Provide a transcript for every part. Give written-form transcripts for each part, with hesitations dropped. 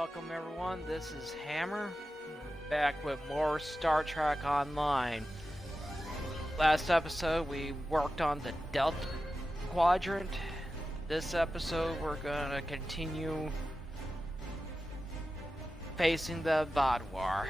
Welcome everyone, this is Hammer, back with more Star Trek Online. Last episode we worked on the Delta Quadrant. This episode we're gonna continue facing the Vaadwaur.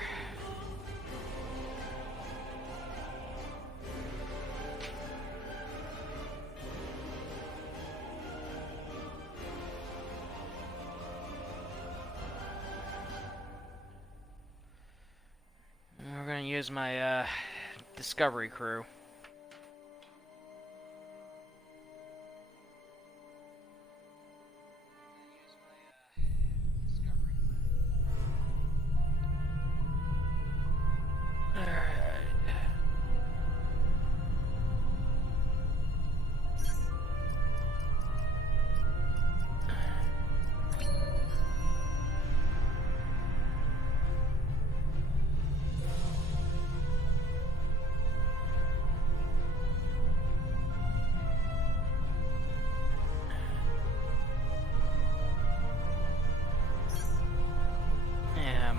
We're gonna use my Discovery crew.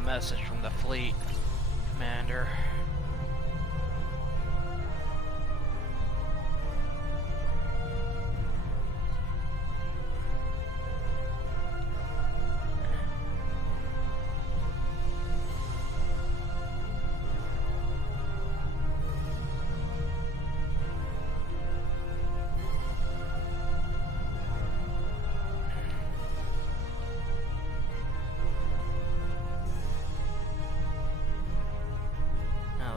Message from the fleet commander.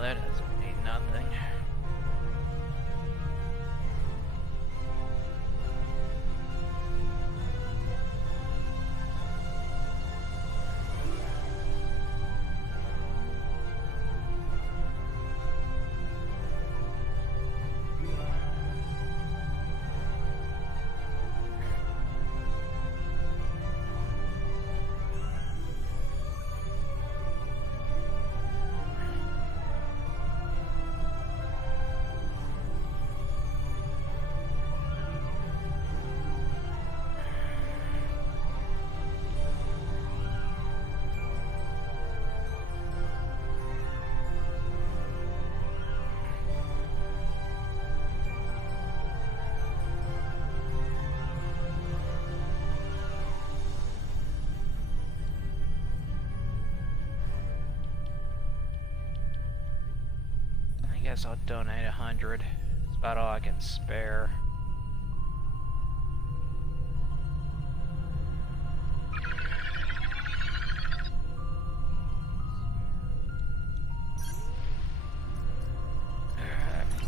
That doesn't mean nothing. I guess I'll donate 100. It's about all I can spare.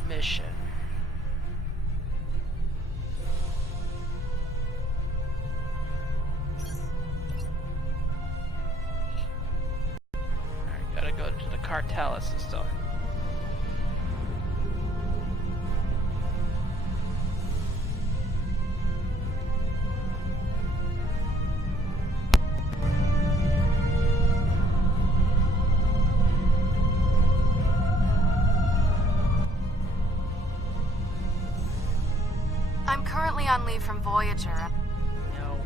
Mission. Alright, gotta go to the Cartelis and stuff. I'm currently on leave from Voyager. No.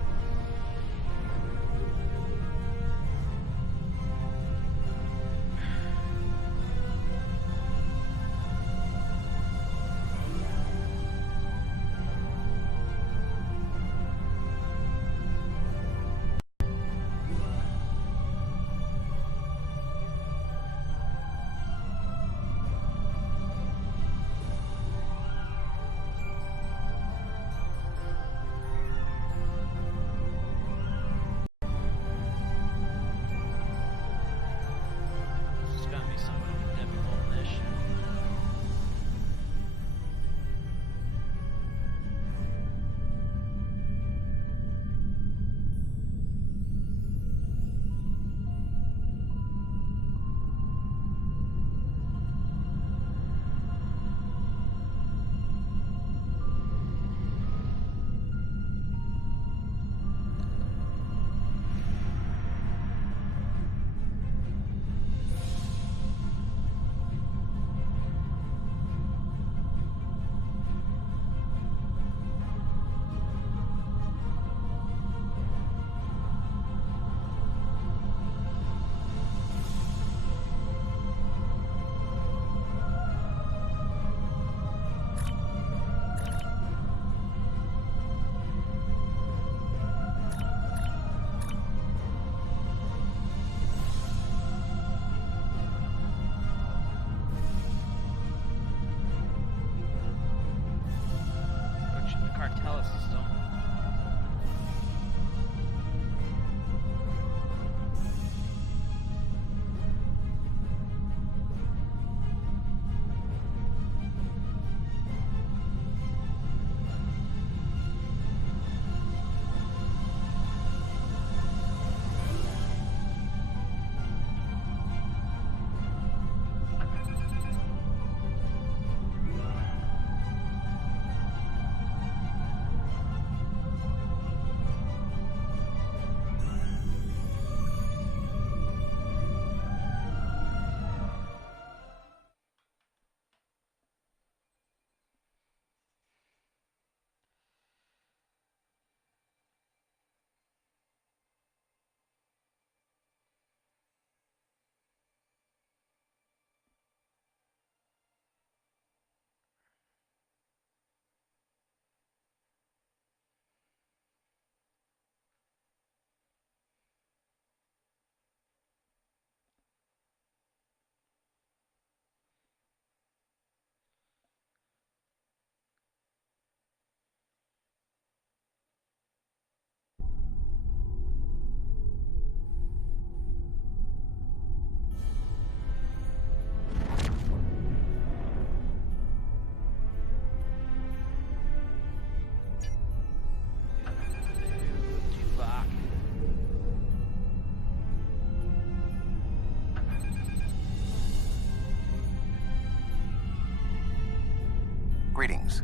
Greetings.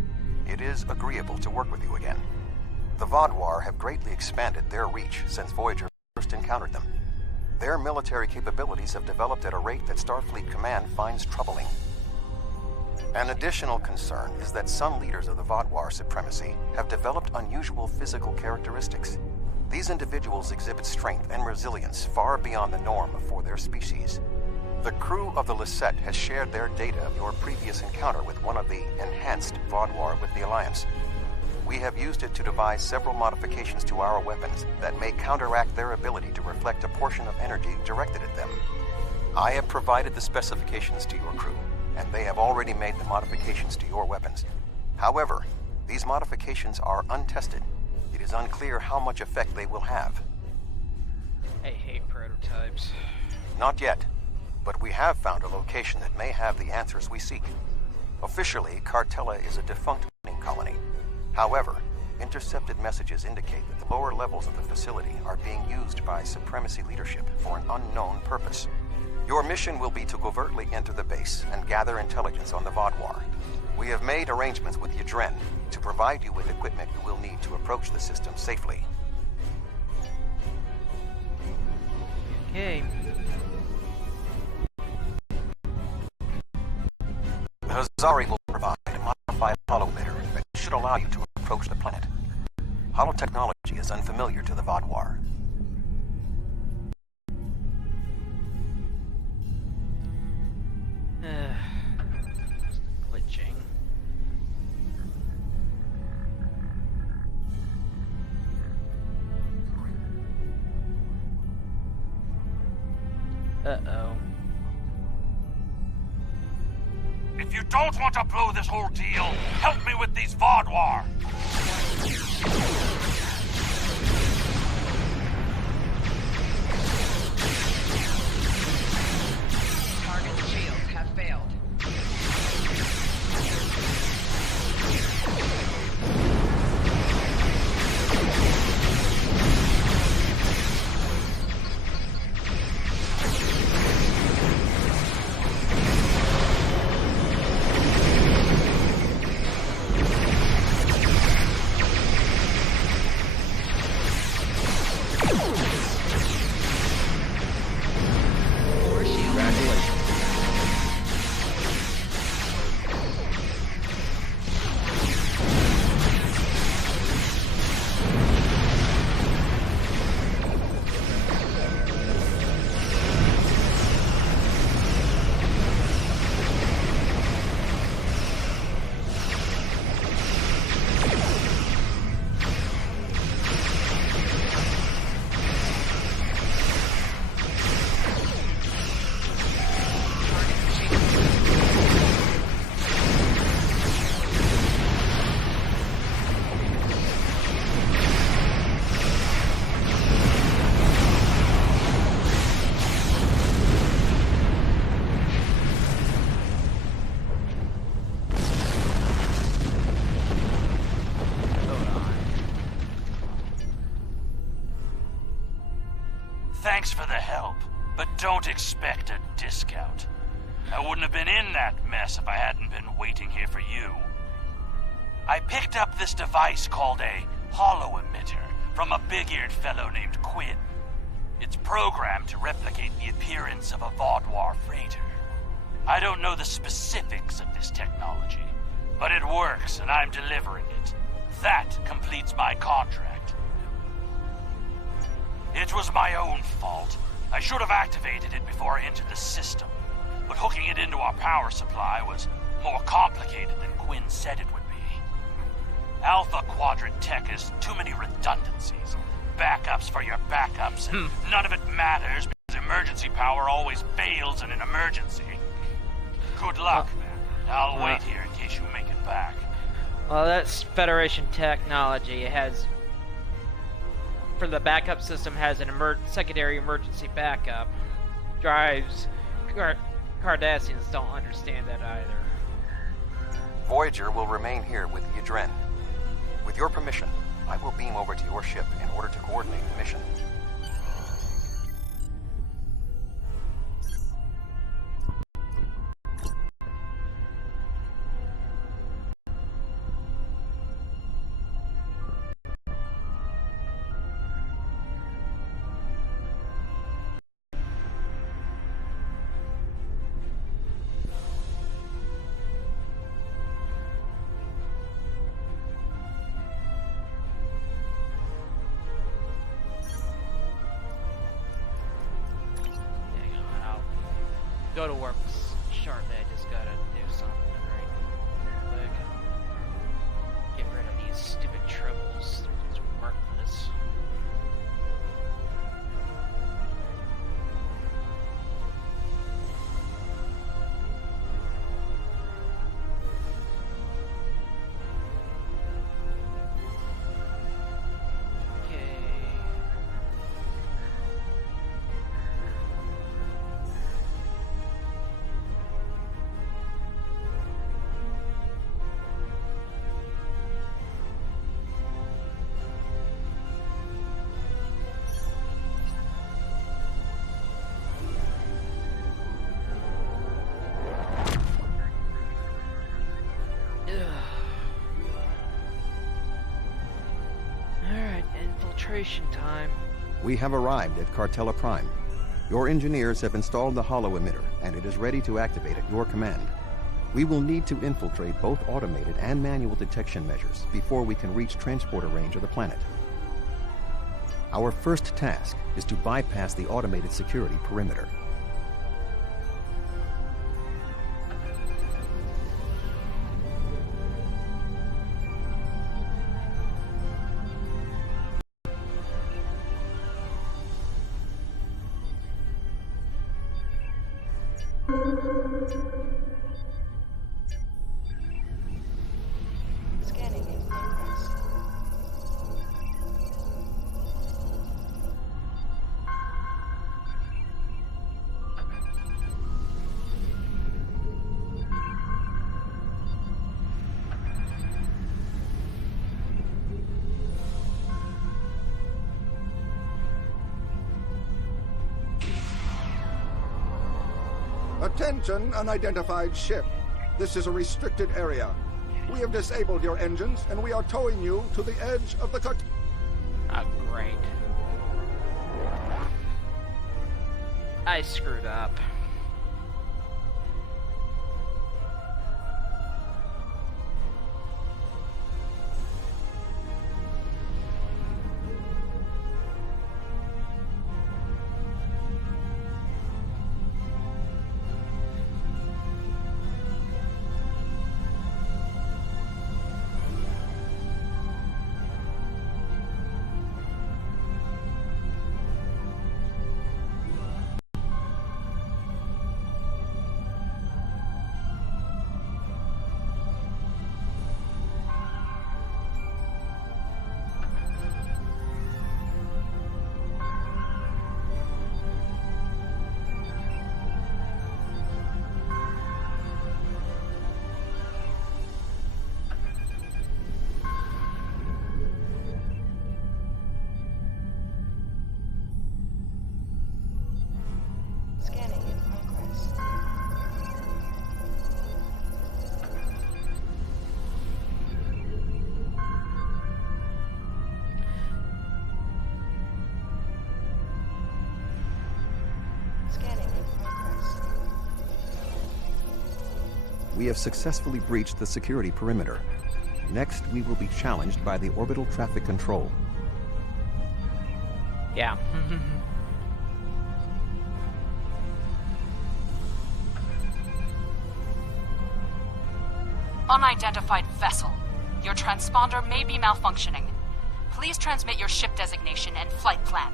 It is agreeable to work with you again. The Vaadwaur have greatly expanded their reach since Voyager first encountered them. Their military capabilities have developed at a rate that Starfleet Command finds troubling. An additional concern is that some leaders of the Vaadwaur supremacy have developed unusual physical characteristics. These individuals exhibit strength and resilience far beyond the norm for their species. The crew of the Lisette has shared their data of your previous encounter with one of the enhanced Vaadwaur with the Alliance. We have used it to devise several modifications to our weapons that may counteract their ability to reflect a portion of energy directed at them. I have provided the specifications to your crew, and they have already made the modifications to your weapons. However, these modifications are untested. It is unclear how much effect they will have. I hate prototypes. Not yet, but we have found a location that may have the answers we seek. Officially, Cartella is a defunct mining colony. However, intercepted messages indicate that the lower levels of the facility are being used by Supremacy leadership for an unknown purpose. Your mission will be to covertly enter the base and gather intelligence on the Vaadwaur. We have made arrangements with Yadren to provide you with equipment you will need to approach the system safely. Okay. The Hazari will provide a modified holometer that should allow you to approach the planet. Holotechnology is unfamiliar to the Vaadwaur. Glitching. Uh-oh. If you don't want to blow this whole deal, help me with these Vaadwaur! Target shields have failed. Thanks for the help, but don't expect a discount. I wouldn't have been in that mess if I hadn't been waiting here for you. I picked up this device called a holo-emitter from a big-eared fellow named Quinn. It's programmed to replicate the appearance of a Vaadwaur freighter. I don't know the specifics of this technology, but it works and I'm delivering it. That completes my contract. It was my own fault. I should have activated it before I entered the system, but hooking it into our power supply was more complicated than Quinn said it would be. Alpha Quadrant tech has too many redundancies. Backups for your backups, and none of it matters because emergency power always fails in an emergency. Good luck, man. I'll wait here in case you make it back. Well, that's Federation technology. It has, for the backup system, has an secondary emergency backup. Drives Cardassians don't understand that either. Voyager will remain here with Yadren. With your permission, I will beam over to your ship in order to coordinate the mission. go to work shortly. I just gotta do something right quick. Get rid of these stupid triples. They're just worthless. Alright, infiltration time. We have arrived at Cartella Prime. Your engineers have installed the hollow emitter, and it is ready to activate at your command. We will need to infiltrate both automated and manual detection measures before we can reach transporter range of the planet. Our first task is to bypass the automated security perimeter. Scanning in progress. Attention, unidentified ship. This is a restricted area. We have disabled your engines, and we are towing you to the edge of the cut. Ah, great. I screwed up. Scanning in progress. Scanning in progress. We have successfully breached the security perimeter. Next, we will be challenged by the orbital traffic control. Yeah. Unidentified vessel. Your transponder may be malfunctioning. Please transmit your ship designation and flight plan.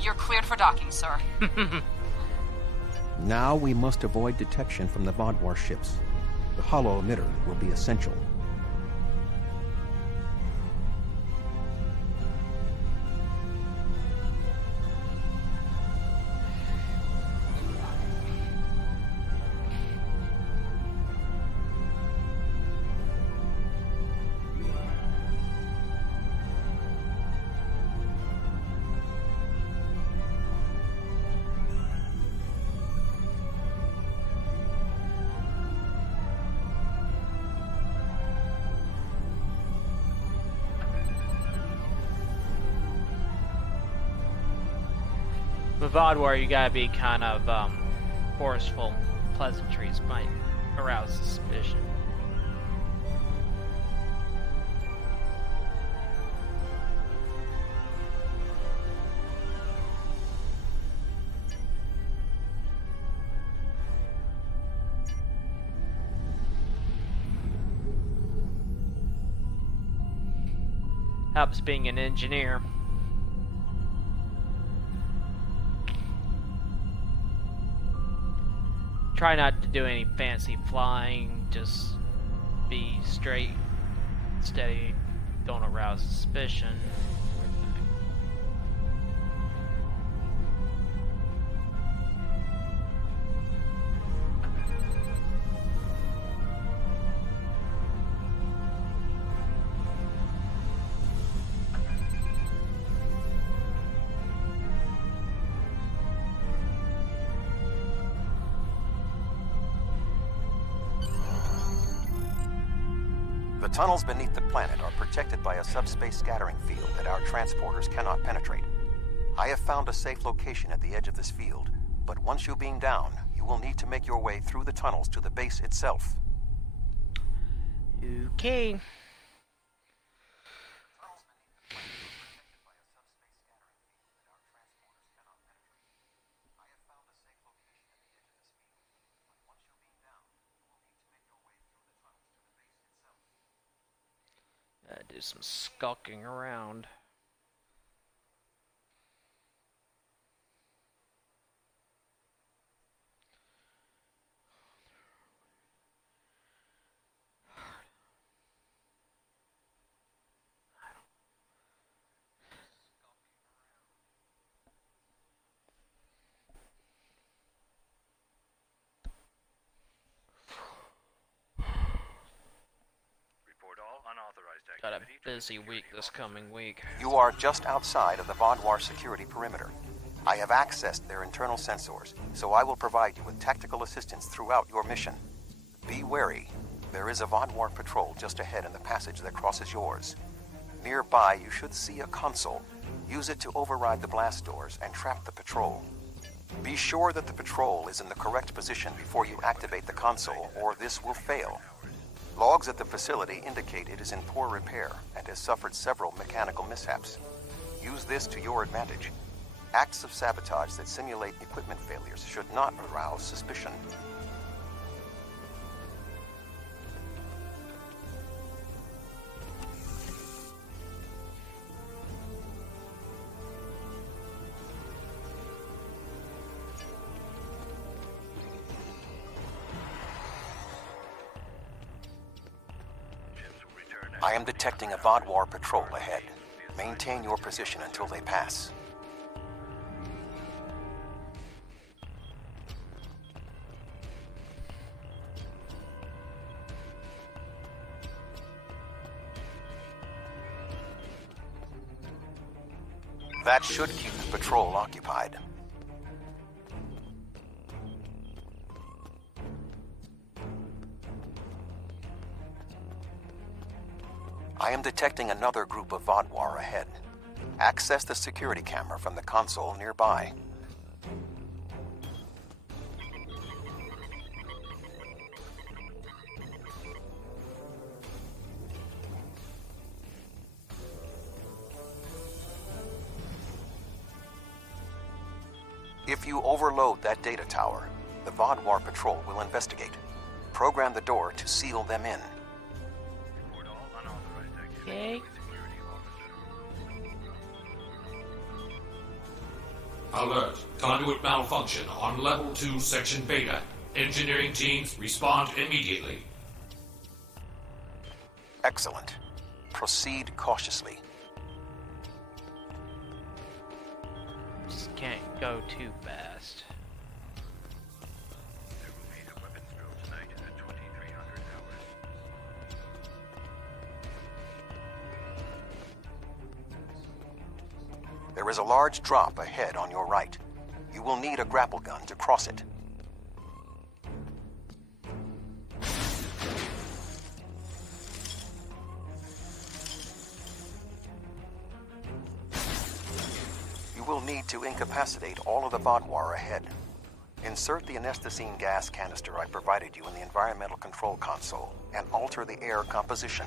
You're cleared for docking, sir. Now we must avoid detection from the Vaadwaur ships. The hollow emitter will be essential. With Vaadwaur, you gotta be kind of forceful pleasantries might arouse suspicion. Helps being an engineer. Try not to do any fancy flying, just be straight, steady, don't arouse suspicion. The tunnels beneath the planet are protected by a subspace scattering field that our transporters cannot penetrate. I have found a safe location at the edge of this field, but once you beam down, you will need to make your way through the tunnels to the base itself. Okay. Do some skulking around. Got a busy week this coming week. You are just outside of the Vaadwaur security perimeter. I have accessed their internal sensors, so I will provide you with tactical assistance throughout your mission. Be wary. There is a Vaadwaur patrol just ahead in the passage that crosses yours. Nearby, you should see a console. Use it to override the blast doors and trap the patrol. Be sure that the patrol is in the correct position before you activate the console, or this will fail. Logs at the facility indicate it is in poor repair and has suffered several mechanical mishaps. Use this to your advantage. Acts of sabotage that simulate equipment failures should not arouse suspicion. I am detecting a Vaadwaur patrol ahead. Maintain your position until they pass. That should keep the patrol occupied. I am detecting another group of Vaadwaur ahead. Access the security camera from the console nearby. If you overload that data tower, the Vaadwaur patrol will investigate. Program the door to seal them in. Okay. Alert. Conduit malfunction on Level 2, Section Beta. Engineering teams respond immediately. Excellent. Proceed cautiously. Just can't go too fast. There is a large drop ahead on your right. You will need a grapple gun to cross it. You will need to incapacitate all of the Vaadwaur ahead. Insert the anesthetine gas canister I provided you in the environmental control console and alter the air composition.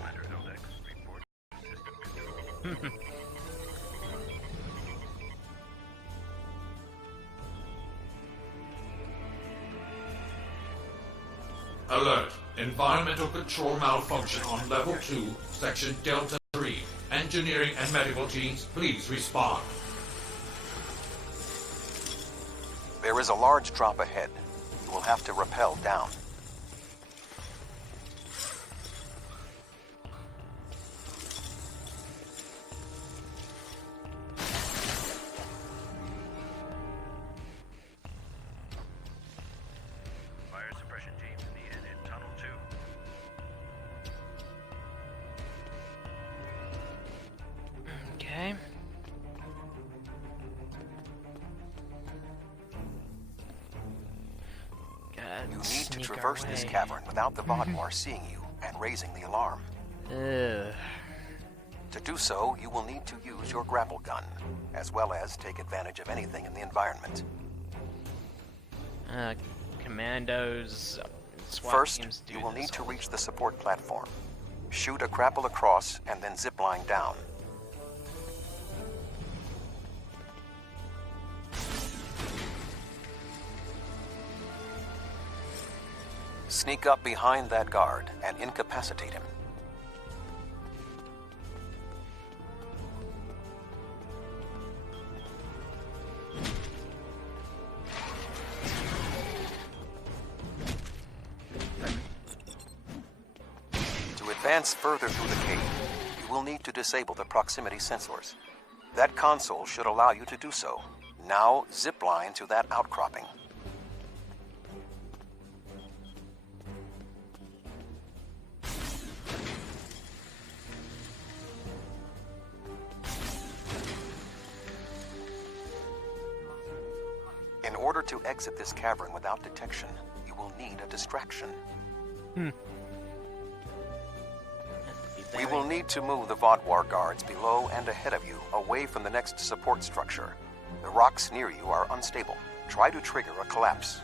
Alert. Environmental control malfunction on level 2, section Delta 3. Engineering and medical teams, please respond. There is a large drop ahead. You will have to rappel down. Fire suppression teams needed in Tunnel 2. Okay. You need to traverse this cavern without the Vaadwaur seeing you and raising the alarm. Ugh. To do so, you will need to use your grapple gun, as well as take advantage of anything in the environment. Commandos. SWAT First, teams do you will this need to all reach the support platform. Shoot a grapple across and then zip line down. Sneak up behind that guard and incapacitate him. To advance further through the cave, you will need to disable the proximity sensors. That console should allow you to do so. Now, zip line to that outcropping. In order to exit this cavern without detection, you will need a distraction. We will need to move the Vaadwaur guards below and ahead of you, away from the next support structure. The rocks near you are unstable. Try to trigger a collapse.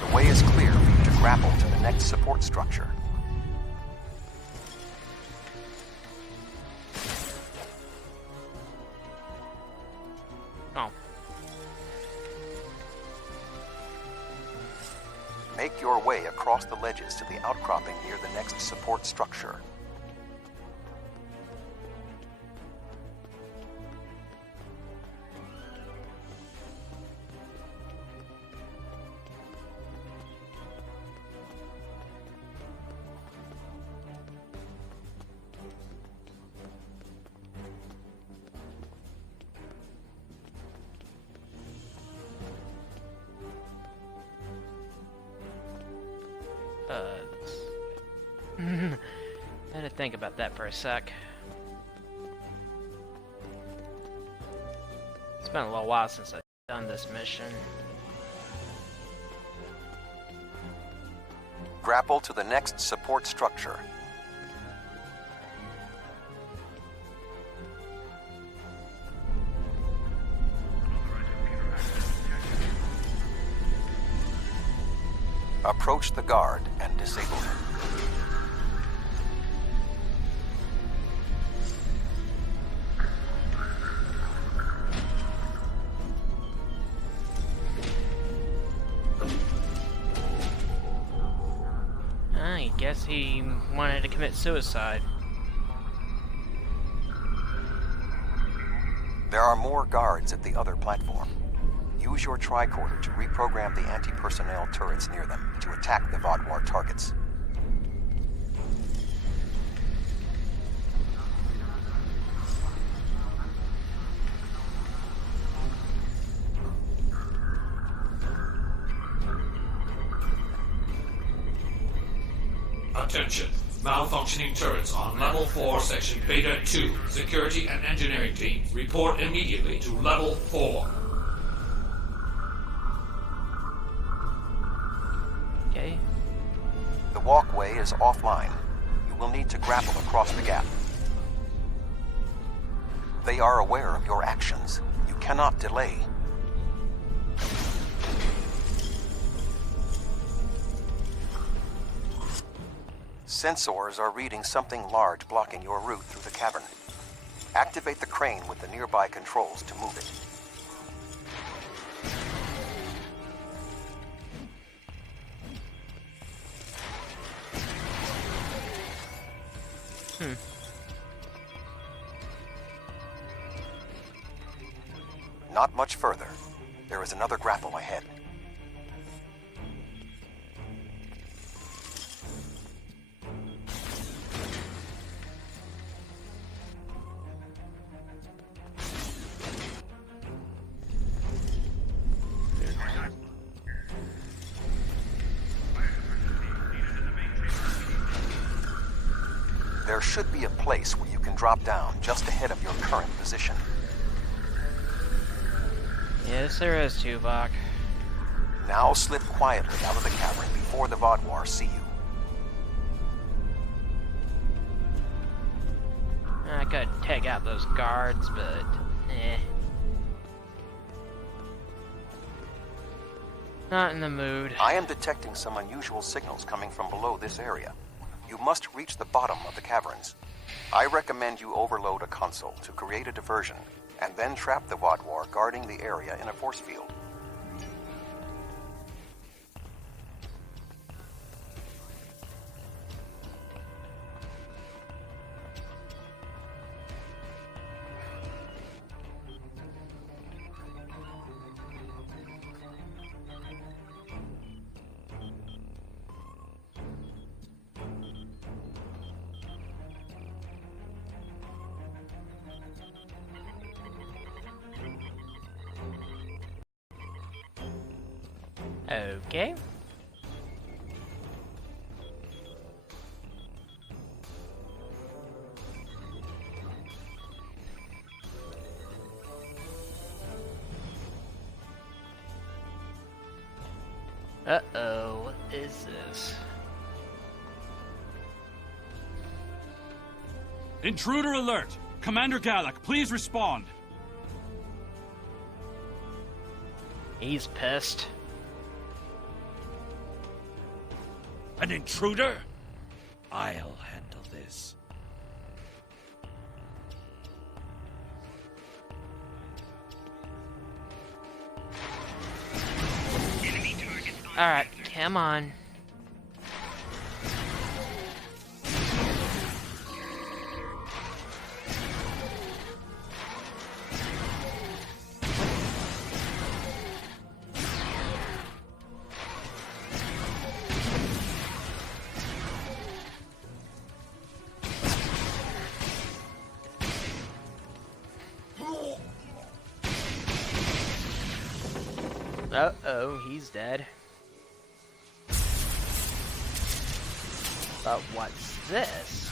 The way is clear for you to grapple to the next support structure. Oh. Make your way across the ledges to the outcropping near the next support structure. I had to think about that for a sec. It's been a little while since I've done this mission. Grapple to the next support structure. Approach the guard and disable him. I guess he wanted to commit suicide. There are more guards at the other platform. Use your tricorder to reprogram the anti-personnel turrets near them to attack the Vaadwaur targets. Attention. Malfunctioning turrets on level 4, section Beta 2. Security and engineering teams, report immediately to level 4. Okay. The walkway is offline. will need to grapple across the gap. They are aware of your actions. You cannot delay. Sensors are reading something large blocking your route through the cavern. Activate the crane with the nearby controls to move it. Not much further. There is another grapple ahead. There should be a place where you can drop down just ahead of your current position. Yes, there is, Tuvok. Now slip quietly out of the cavern before the Vaadwaur see you. I could take out those guards, but not in the mood. I am detecting some unusual signals coming from below this area. You must reach the bottom of the caverns. I recommend you overload a console to create a diversion, and then trap the Vaadwaur guarding the area in a force field. Okay. Uh-oh, what is this? Intruder alert! Commander Gallic, please respond. He's pissed. An intruder? I'll handle this. Alright, come on. Uh-oh, he's dead. But what's this?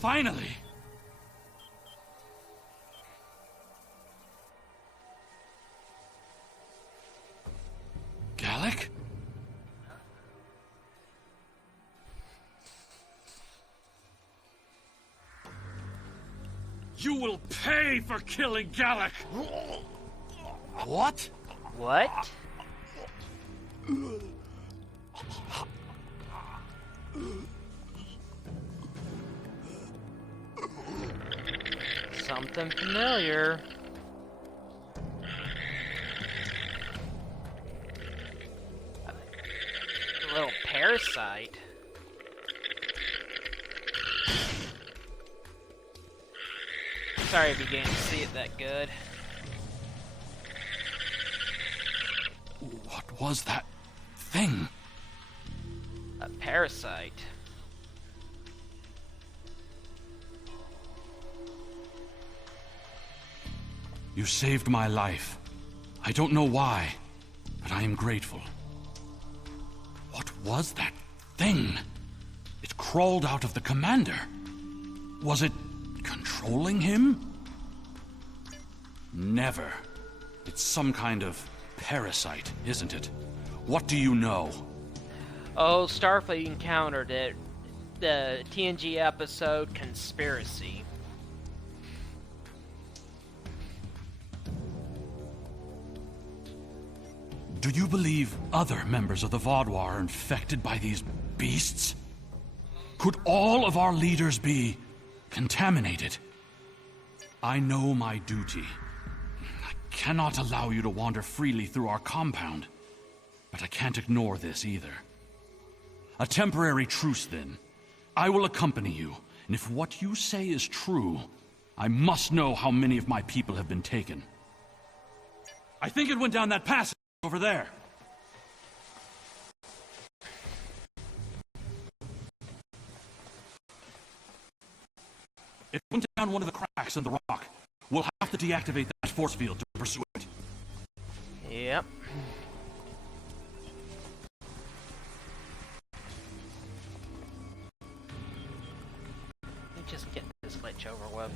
Finally! Gallic? You will pay for killing Gallic! What? What? Something familiar. A little parasite. Sorry if you can't see it that good. What was that thing? A parasite. You saved my life. I don't know why, but I am grateful. What was that thing? It crawled out of the commander. Was it controlling him? Never. It's some kind of parasite, isn't it? What do you know? Oh, Starfleet encountered it. the TNG episode Conspiracy. Do you believe other members of the Vaadwaur are infected by these beasts? Could all of our leaders be contaminated? I know my duty. I cannot allow you to wander freely through our compound, but I can't ignore this either. A temporary truce, then. I will accompany you, and if what you say is true, I must know how many of my people have been taken. I think it went down that passage over there. It went down one of the cracks in the rock. We'll have to deactivate that force field to pursue it. Yep. Let me just get this glitch over with.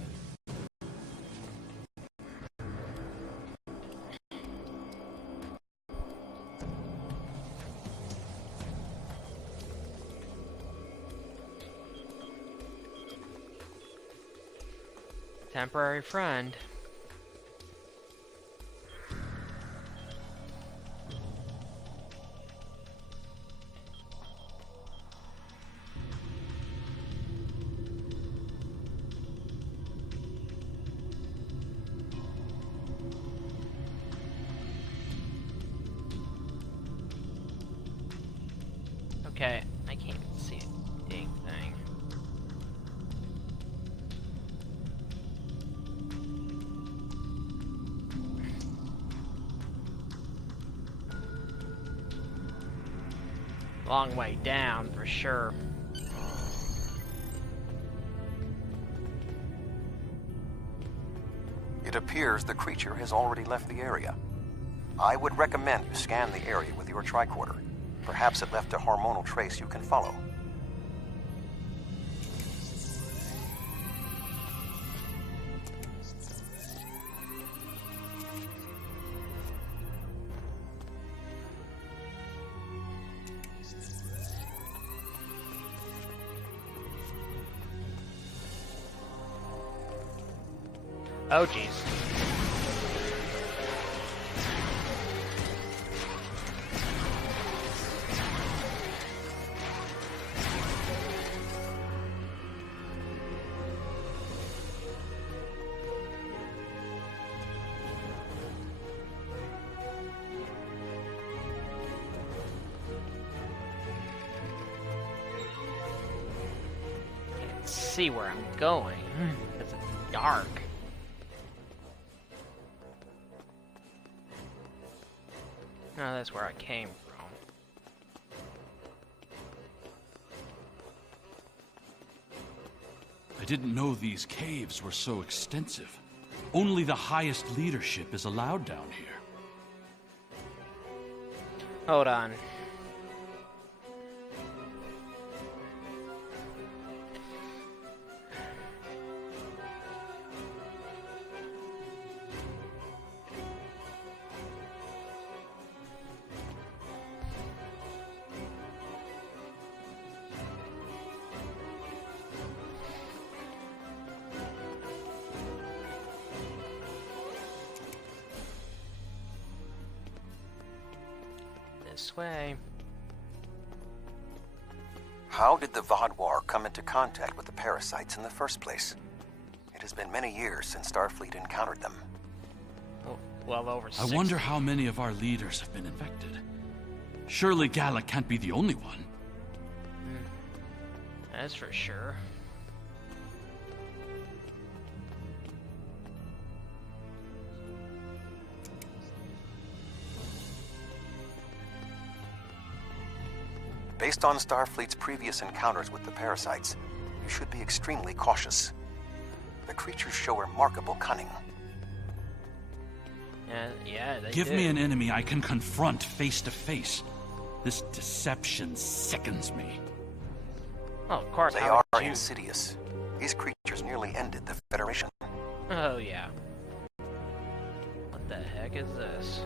Temporary friend. Okay, I can't see a dang thing. Long way down, for sure. It appears the creature has already left the area. I would recommend you scan the area with your tricorder. Perhaps it left a hormonal trace you can follow. Oh, jeez. Can't see where I'm going. It's dark. No, that's where I came from. I didn't know these caves were so extensive. Only the highest leadership is allowed down here. Hold on. This way. How did the Vaadwaur come into contact with the parasites in the first place? It has been many years since Starfleet encountered them. Well over 60. I wonder how many of our leaders have been infected. Surely Gallic can't be the only one. That's for sure. Based on Starfleet's previous encounters with the parasites, you should be extremely cautious. The creatures show remarkable cunning. Yeah, they Give do. me an enemy I can confront face to face. This deception sickens me. Oh, of course. They how are would you... insidious. These creatures nearly ended the Federation. Oh, yeah. What the heck is this?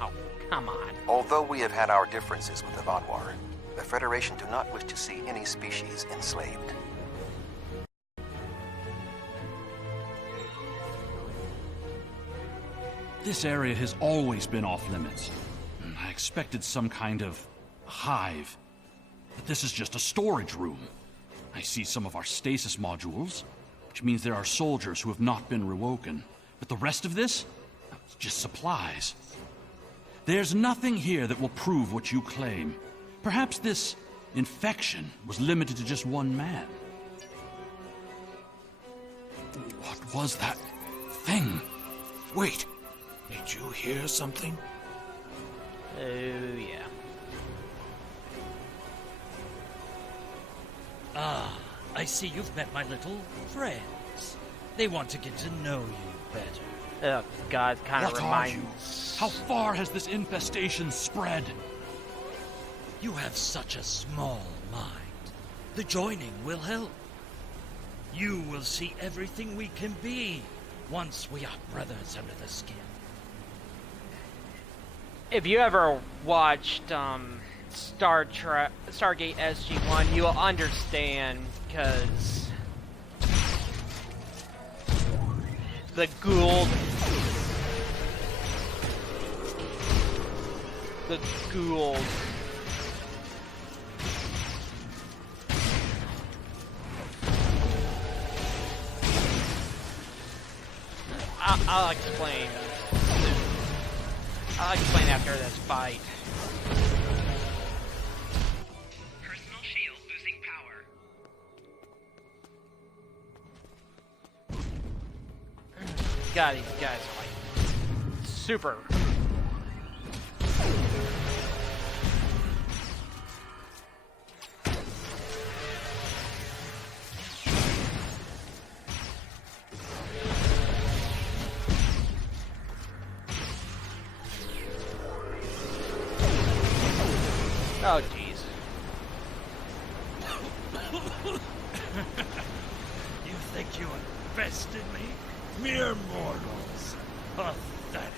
Oh, come on. Although we have had our differences with the Vaadwaur, The Federation do not wish to see any species enslaved. This area has always been off limits. I expected some kind of hive. But this is just a storage room. I see some of our stasis modules, which means there are soldiers who have not been rewoken. But the rest of this? It's just supplies. There's nothing here that will prove what you claim. Perhaps this infection was limited to just one man. What was that thing? Wait, did you hear something? Oh, yeah. Ah, I see you've met my little friends. They want to get to know you better. Oh, God, kind of What are you? reminds... How far has this infestation spread? You have such a small mind. The joining will help. You will see everything we can be once we are brothers under the skin. If you ever watched Stargate SG-1, you'll understand, because the Gould, I'll explain. I'll explain after this fight. Personal shield losing power. God, these guys are like super. Oh, jeez. You think you invested me? Mere mortals. Pathetic.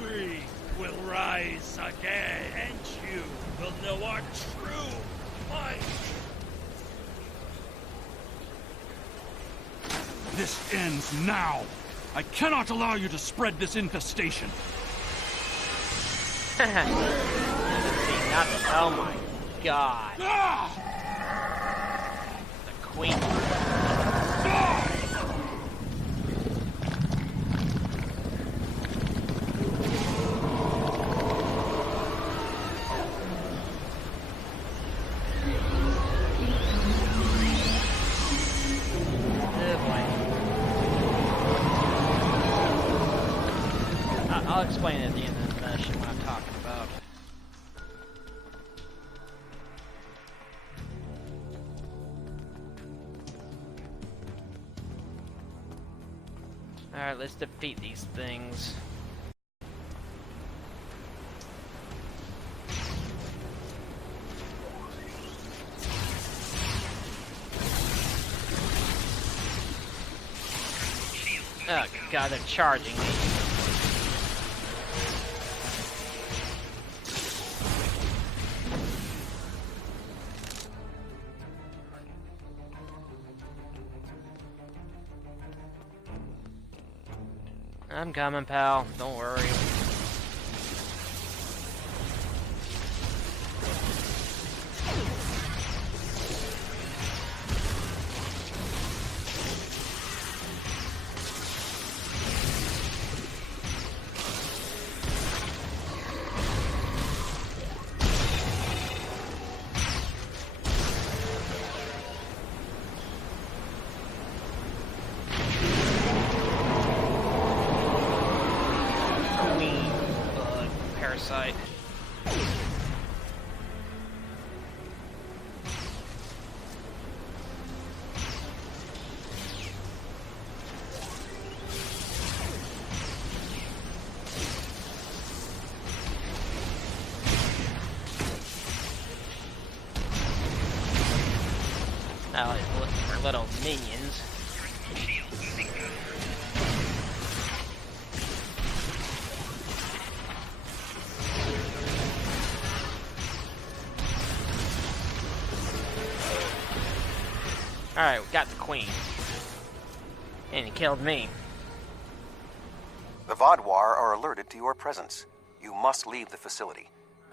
We will rise again, and you will know our true might. This ends now. I cannot allow you to spread this infestation. Oh my God. The Queen. I'll explain it at the end of the mission what I'm talking about. Alright, let's defeat these things. Oh God, they're charging me. I'm coming, pal. Don't worry. Parasite. Now he's looking for little minions. Alright, we got the queen. And he killed me. The Vaadwaur are alerted to your presence. You must leave the facility.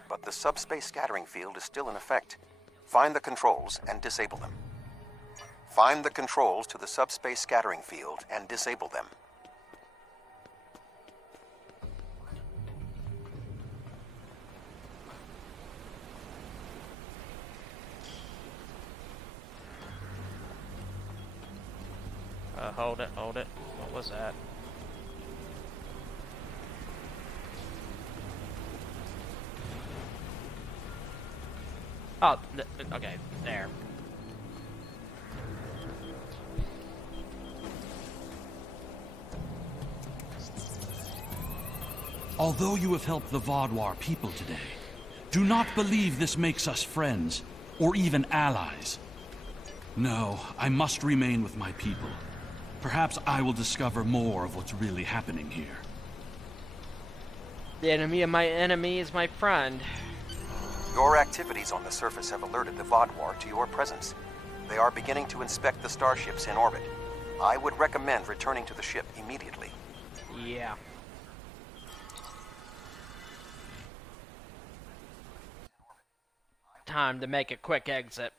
But the subspace scattering field is still in effect. Find the controls and disable them. Find the controls to the subspace scattering field and disable them. Hold it, hold it. What was that? Oh, okay, there. Although you have helped the Vaadwaur people today, do not believe this makes us friends, or even allies. No, I must remain with my people. Perhaps I will discover more of what's really happening here. The enemy of my enemy is my friend. Your activities on the surface have alerted the Vaadwaur to your presence. They are beginning to inspect the starships in orbit. I would recommend returning to the ship immediately. Yeah. Time to make a quick exit.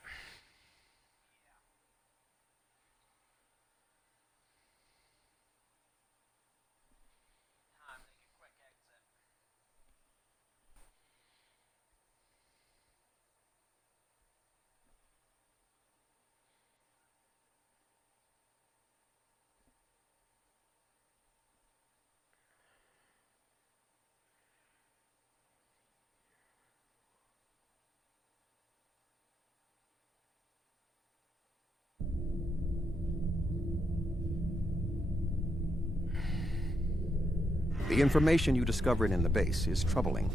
The information you discovered in the base is troubling.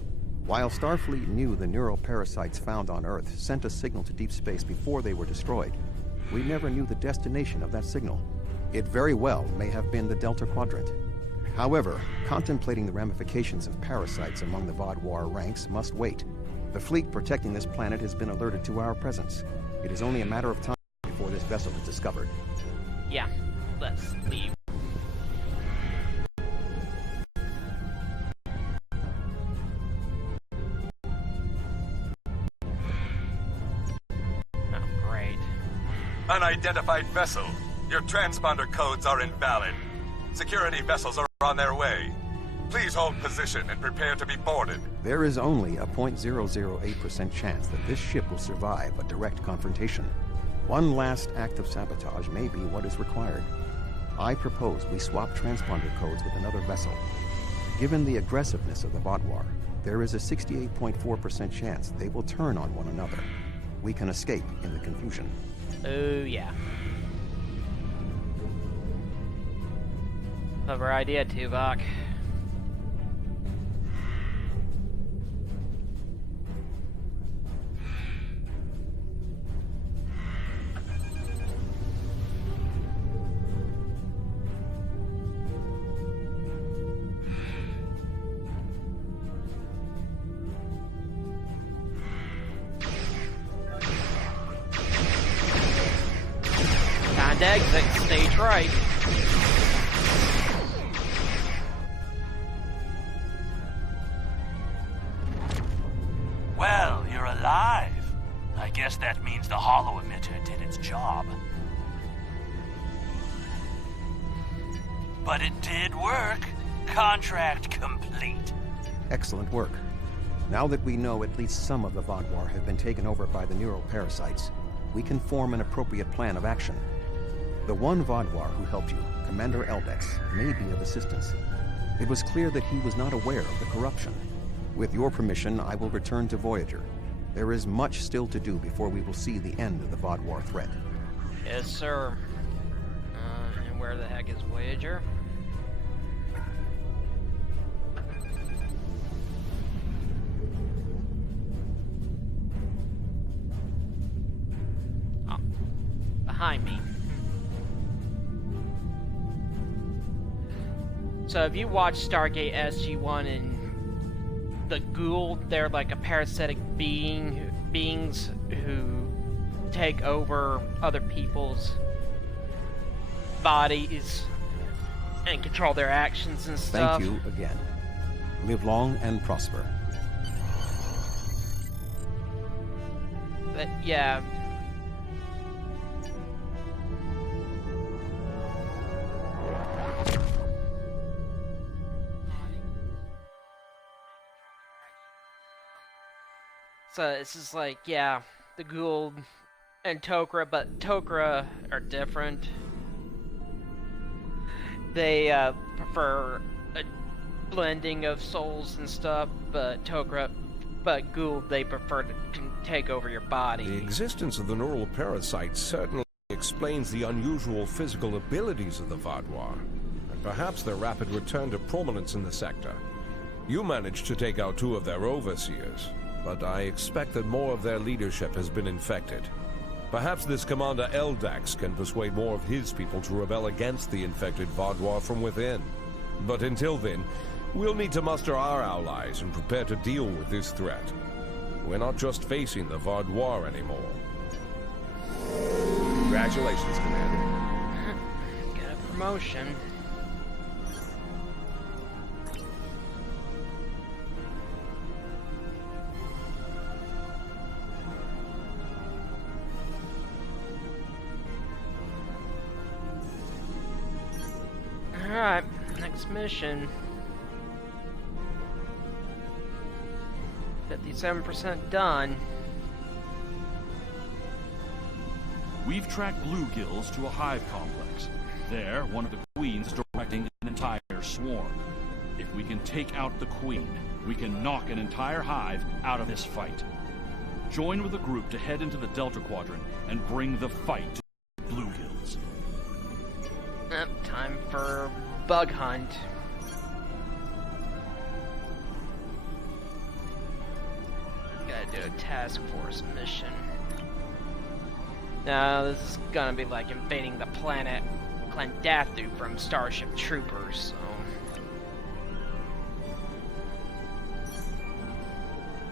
While Starfleet knew the neural parasites found on Earth sent a signal to deep space before they were destroyed, we never knew the destination of that signal. It very well may have been the Delta Quadrant. However, contemplating the ramifications of parasites among the Vaadwaur ranks must wait. The fleet protecting this planet has been alerted to our presence. It is only a matter of time before this vessel is discovered. Yeah, let's leave. Unidentified vessel. Your transponder codes are invalid. Security vessels are on their way. Please hold position and prepare to be boarded. There is only a 0.008% chance that this ship will survive a direct confrontation. One last act of sabotage may be what is required. I propose we swap transponder codes with another vessel. Given the aggressiveness of the Vaadwaur, there is a 68.4% chance they will turn on one another. We can escape in the confusion. Oh, yeah. Clever idea, Tuvok. Exit stage right. Well, you're alive. I guess that means the holo emitter did its job. But it did work. Contract complete. Excellent work. Now that we know at least some of the Vaadwaur have been taken over by the neural parasites, we can form an appropriate plan of action. The one Vaadwaur who helped you, Commander Eldex, may be of assistance. It was clear that he was not aware of the corruption. With your permission, I will return to Voyager. There is much still to do before we will see the end of the Vaadwaur threat. Yes, sir. And where the heck is Voyager? Oh, behind me. So if you watch Stargate SG-1 and the ghoul, they're like a parasitic beings who take over other people's bodies and control their actions and stuff. Thank you again. Live long and prosper. But yeah. So this is like, yeah, the Gould and Tok'ra, but Tok'ra are different. They prefer a blending of souls and stuff, but Gould, they prefer to take over your body. The existence of the neural parasite certainly explains the unusual physical abilities of the Vaadwaur, and perhaps their rapid return to prominence in the sector. You managed to take out 2 of their overseers, but I expect that more of their leadership has been infected. Perhaps this Commander Eldax can persuade more of his people to rebel against the infected Vaadwaur from within. But until then, we'll need to muster our allies and prepare to deal with this threat. We're not just facing the Vaadwaur anymore. Congratulations, Commander. Get a promotion. Alright, next mission. 57% done. We've tracked bluegills to a hive complex. There, one of the queens is directing an entire swarm. If we can take out the queen, we can knock an entire hive out of this fight. Join with a group to head into the Delta Quadrant and bring the fight to bluegills. Time for bug hunt. Gotta do a task force mission. Now this is gonna be like invading the planet Klendathu from Starship Troopers, so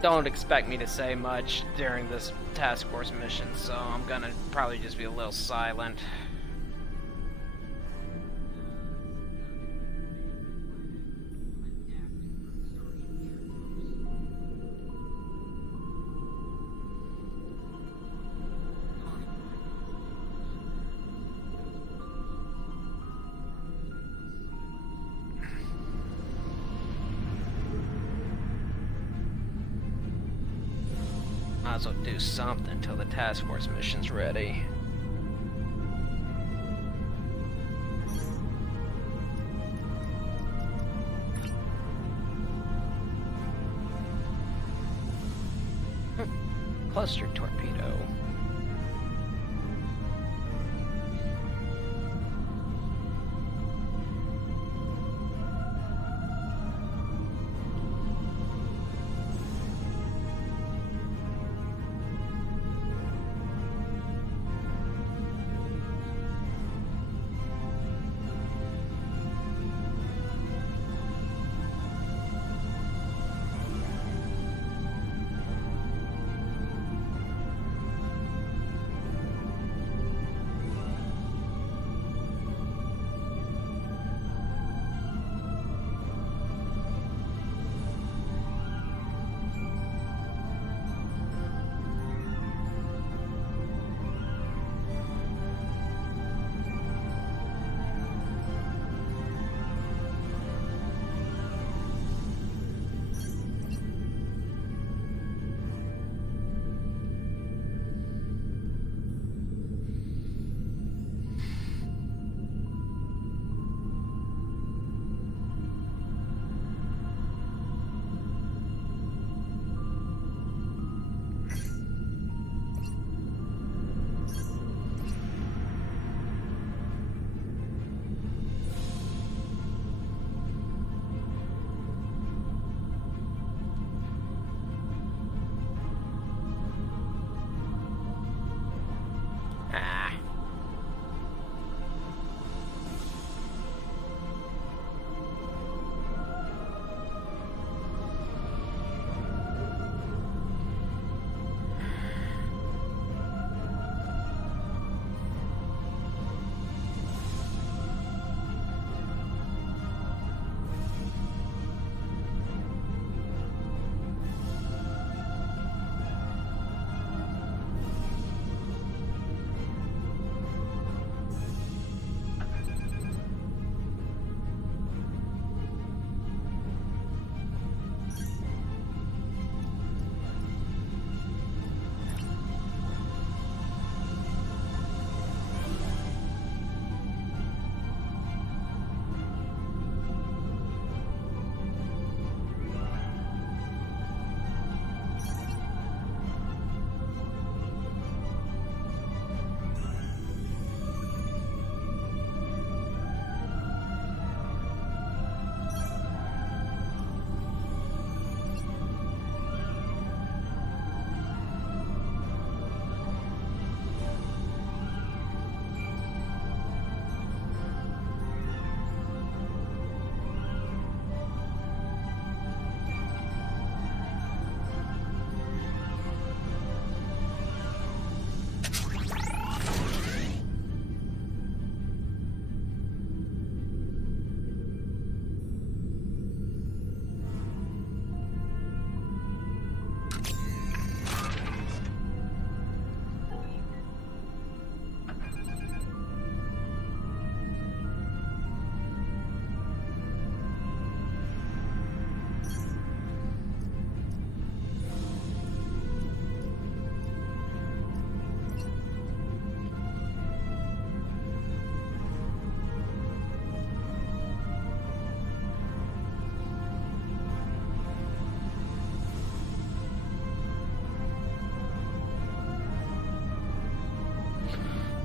don't expect me to say much during this task force mission, so I'm gonna probably just be a little silent. Might as well do something until the task force mission's ready. Cluster torpedo.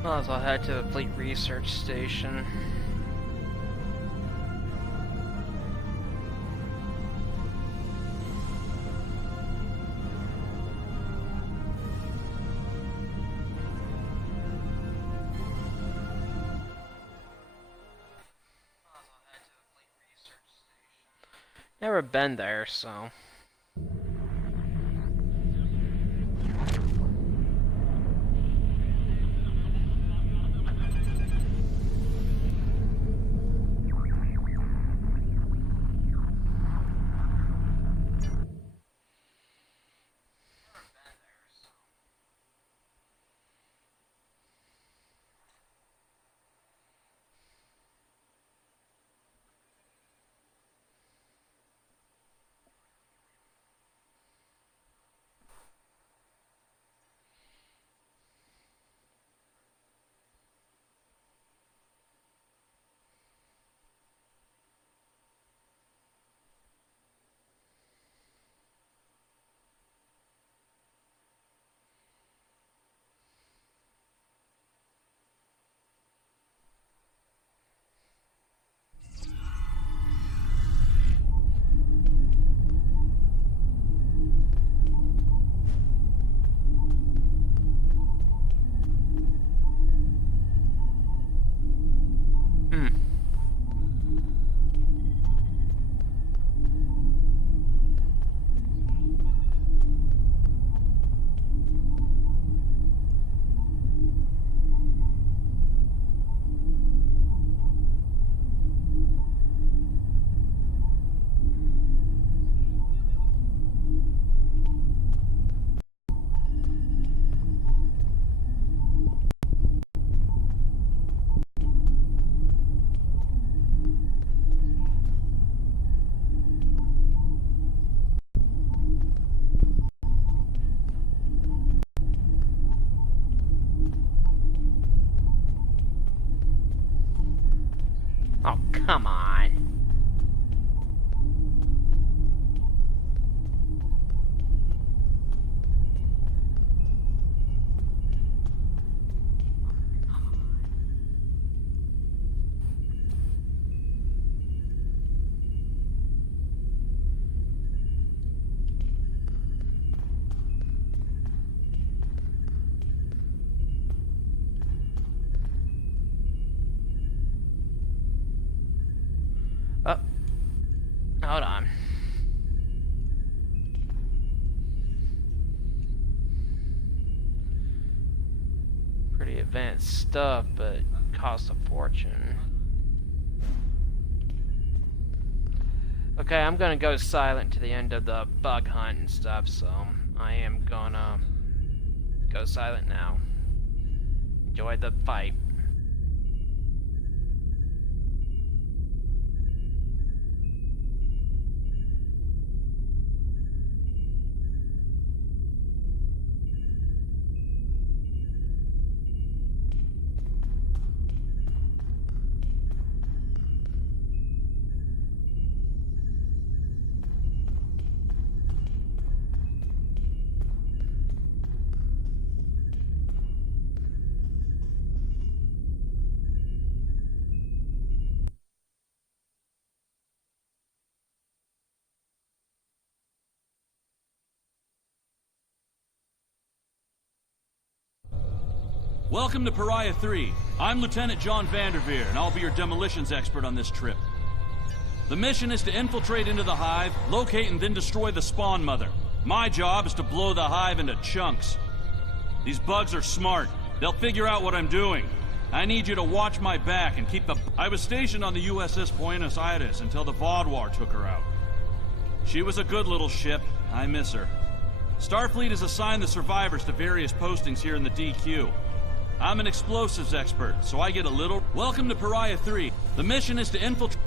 Might as well head to the Fleet Research Station. Never been there, so. Oh, come on. Oh. Hold on. Pretty advanced stuff, but costs a fortune. Okay, I'm gonna go silent to the end of the bug hunt and stuff, so I am gonna go silent now. Enjoy the fight. Welcome to Pariah 3. I'm Lieutenant John Vanderveer, and I'll be your demolitions expert on this trip. The mission is to infiltrate into the hive, locate and then destroy the spawn mother. My job is to blow the hive into chunks. These bugs are smart. They'll figure out what I'm doing. I need you to watch my back and keep the... I was stationed on the USS Buenos Aires until the Vaadwaur took her out. She was a good little ship. I miss her. Starfleet has assigned the survivors to various postings here in the DQ. I'm an explosives expert, so I get a little... Welcome to Pariah 3. The mission is to infiltrate...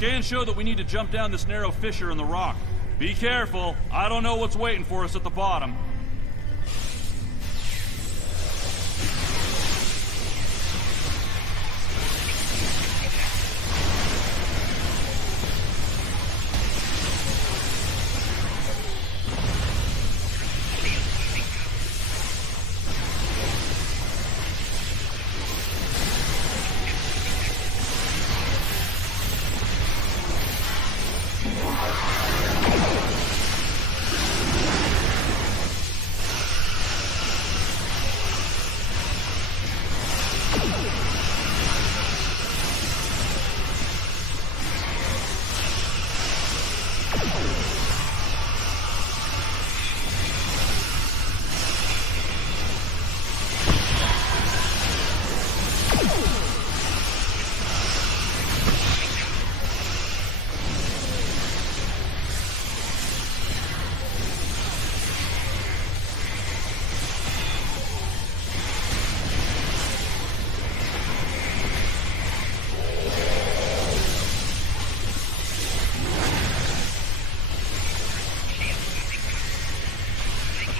Scans show that we need to jump down this narrow fissure in the rock. Be careful. I don't know what's waiting for us at the bottom.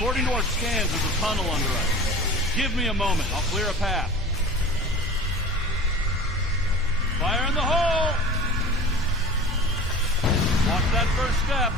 According to our scans, there's a tunnel under us. Give me a moment. I'll clear a path. Fire in the hole! Watch that first step.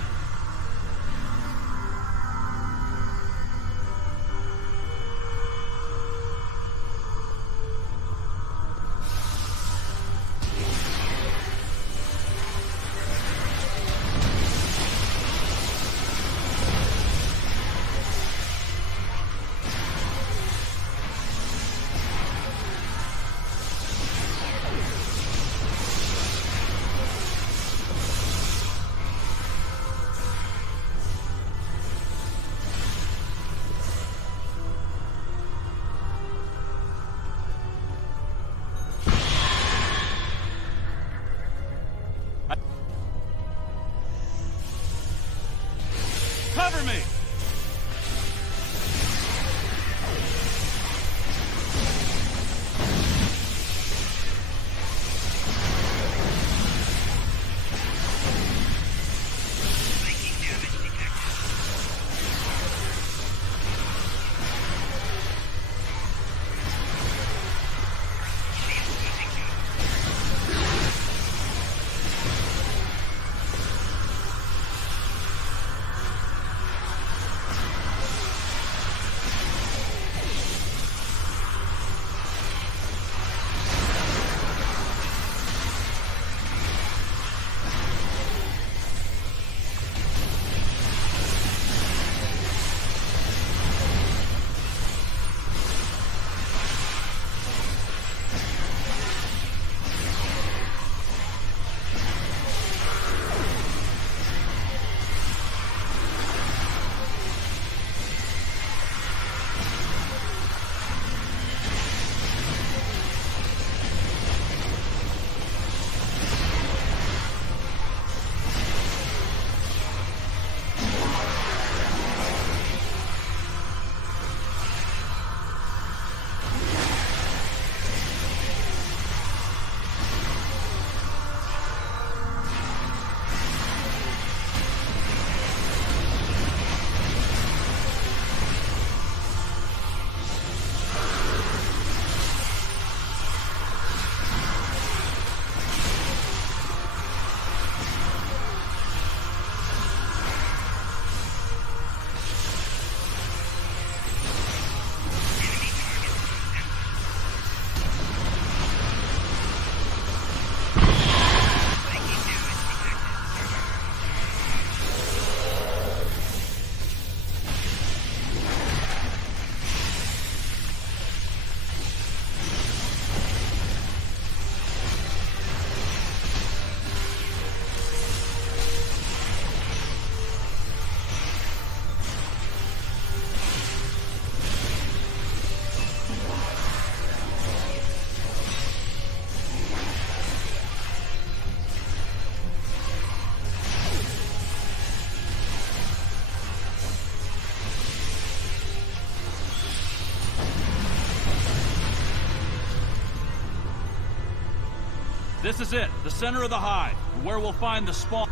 This is it, the center of the hive, where we'll find the spawn.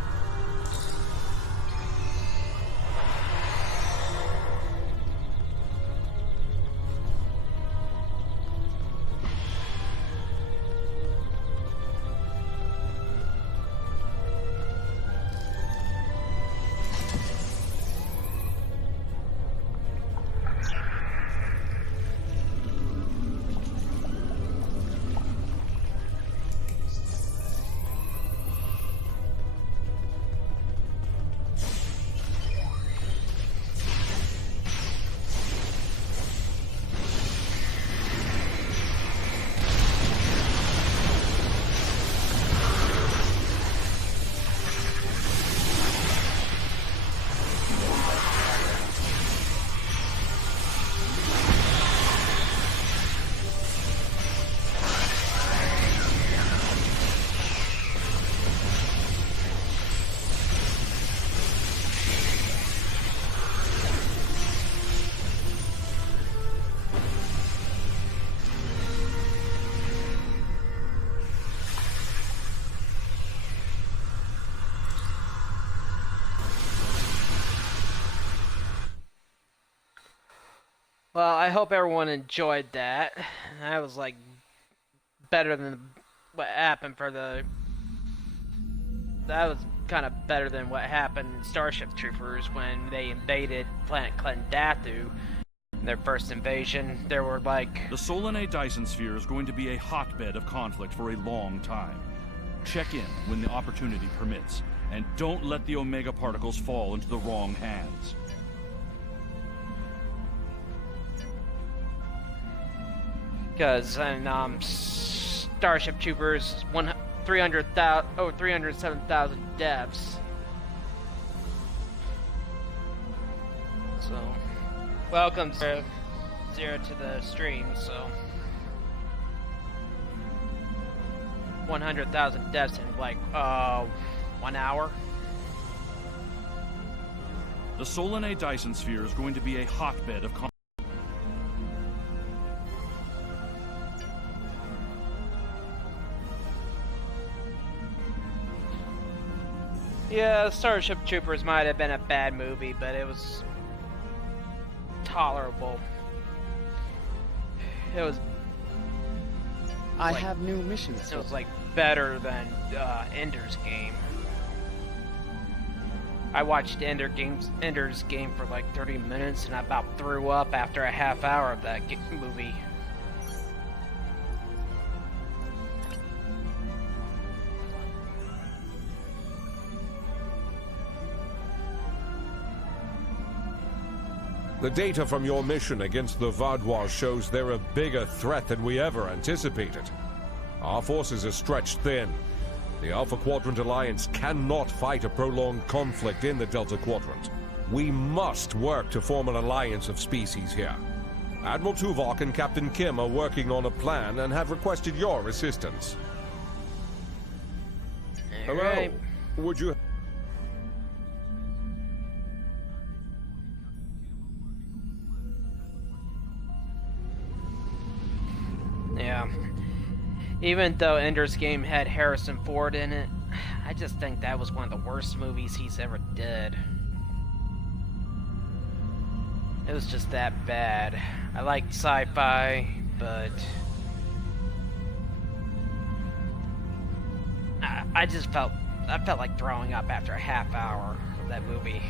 Well, I hope everyone enjoyed that. That was like better than what happened for the... That was kind of better than what happened in Starship Troopers when they invaded planet Klendathu. Their first invasion, there were like... The Solanae Dyson Sphere is going to be a hotbed of conflict for a long time. Check in when the opportunity permits, and don't let the Omega particles fall into the wrong hands. Because in Starship Troopers, 307,000 deaths. So, welcome Zero to the stream. So, 100,000 deaths in like 1 hour. The Solanae Dyson Sphere is going to be a hotbed of conflict. Yeah, Starship Troopers might have been a bad movie, but it was tolerable. It was... I have new missions. It was like better than Ender's Game. I watched Ender's Game for like 30 minutes and I about threw up after a half hour of that movie. The data from your mission against the Vaadwaur shows they're a bigger threat than we ever anticipated. Our forces are stretched thin. The Alpha Quadrant Alliance cannot fight a prolonged conflict in the Delta Quadrant. We must work to form an alliance of species here. Admiral Tuvok and Captain Kim are working on a plan and have requested your assistance. Hello? Right. Would you... Yeah. Even though Ender's Game had Harrison Ford in it, I just think that was one of the worst movies he's ever did. It was just that bad. I liked sci-fi, but... I felt like throwing up after a half hour of that movie.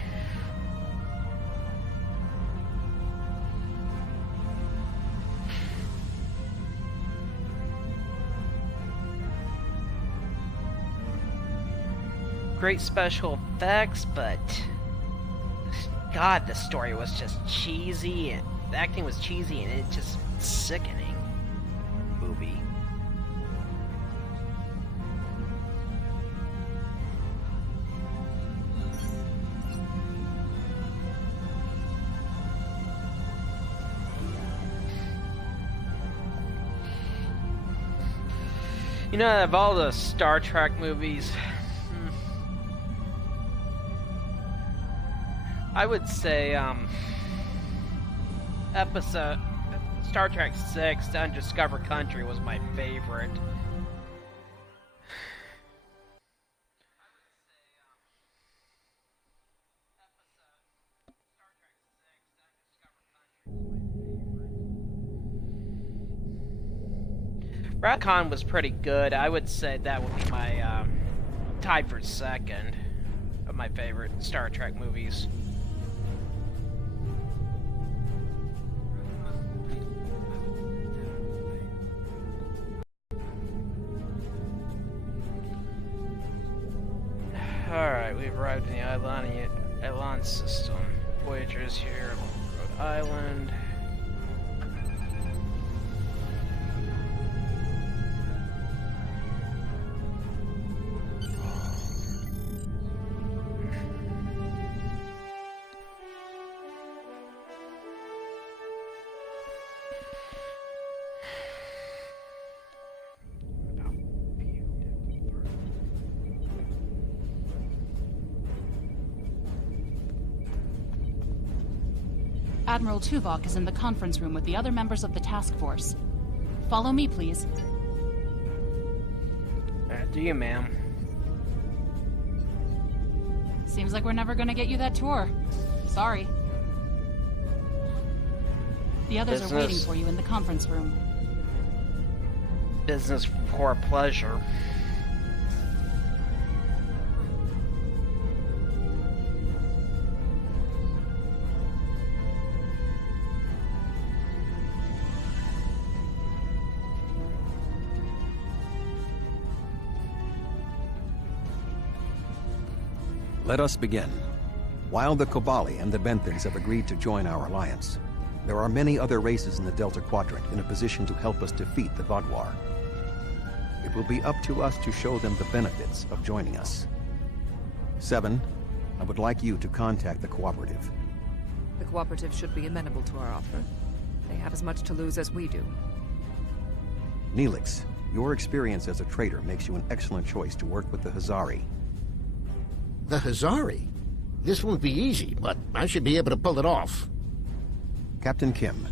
Great special effects, but God, the story was just cheesy, and the acting was cheesy, and it's just sickening movie. You know, out of all the Star Trek movies, I would say, episode Star Trek 6, The Undiscovered Country, was my favorite. Retcon was pretty good. I would say that would be my tied for second of my favorite Star Trek movies. Alright, we've arrived in the Elan system. Voyager is here along Rhode Island. Admiral Tuvok is in the conference room with the other members of the task force. Follow me, please. Do you, ma'am? Seems like we're never gonna get you that tour. Sorry. The others are waiting for you in the conference room. Business for pleasure. Let us begin. While the Kobali and the Benthans have agreed to join our alliance, there are many other races in the Delta Quadrant in a position to help us defeat the Vaadwaur. It will be up to us to show them the benefits of joining us. 7, I would like you to contact the Cooperative. The Cooperative should be amenable to our offer. They have as much to lose as we do. Neelix, your experience as a trader makes you an excellent choice to work with the Hazari. The Hazari? This won't be easy, but I should be able to pull it off. Captain Kim,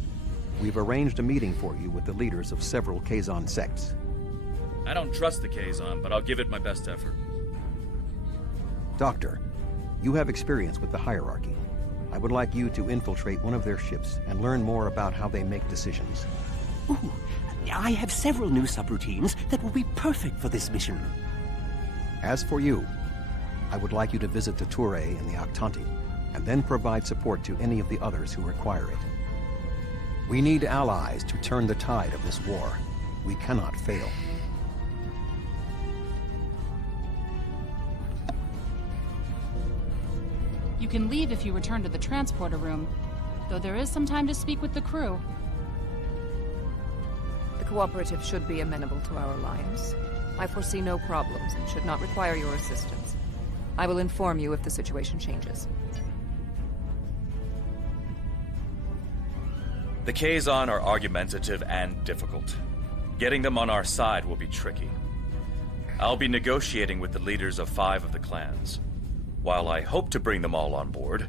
we've arranged a meeting for you with the leaders of several Kazon sects. I don't trust the Kazon, but I'll give it my best effort. Doctor, you have experience with the hierarchy. I would like you to infiltrate one of their ships and learn more about how they make decisions. Ooh, I have several new subroutines that will be perfect for this mission. As for you, I would like you to visit the Toure and the Octanti, and then provide support to any of the others who require it. We need allies to turn the tide of this war. We cannot fail. You can leave if you return to the transporter room, though there is some time to speak with the crew. The Cooperative should be amenable to our alliance. I foresee no problems and should not require your assistance. I will inform you if the situation changes. The Kazon are argumentative and difficult. Getting them on our side will be tricky. I'll be negotiating with the leaders of 5 of the clans. While I hope to bring them all on board,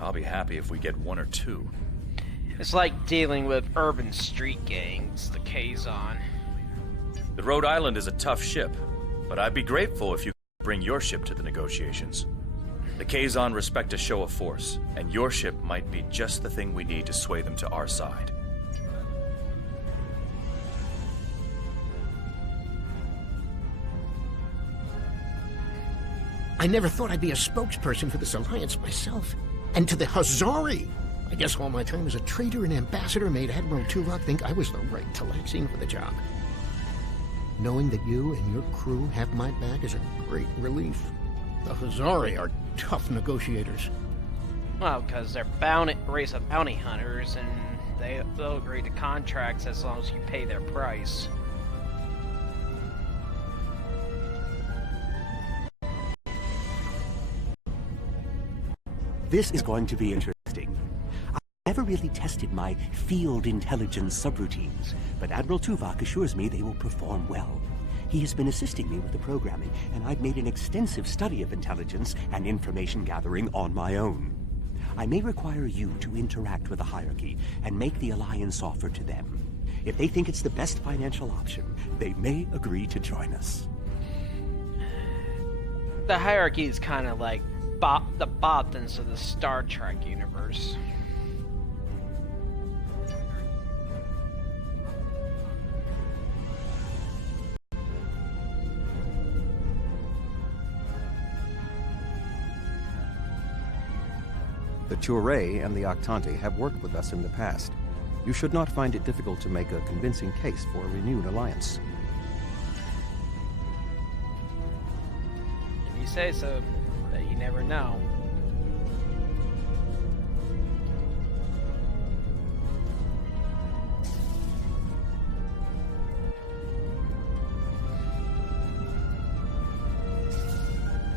I'll be happy if we get 1 or 2. It's like dealing with urban street gangs, the Kazon. The Rhode Island is a tough ship, but I'd be grateful if you bring your ship to the negotiations. The Kazon respect a show of force, and your ship might be just the thing we need to sway them to our side. I never thought I'd be a spokesperson for this alliance myself. And to the Hazari! I guess all my time as a trader and ambassador made Admiral Tuvok think I was the right Talaxian for the job. Knowing that you and your crew have my back is a great relief. The Hazari are tough negotiators. Well, because they're race of bounty hunters, and they'll agree to contracts as long as you pay their price. This is going to be interesting. I never really tested my field intelligence subroutines, but Admiral Tuvok assures me they will perform well. He has been assisting me with the programming, and I've made an extensive study of intelligence and information gathering on my own. I may require you to interact with the hierarchy and make the alliance offer to them. If they think it's the best financial option, they may agree to join us. The hierarchy is kind of like the Bothans of the Star Trek universe. The Touré and the Octante have worked with us in the past. You should not find it difficult to make a convincing case for a renewed alliance. If you say so, but you never know.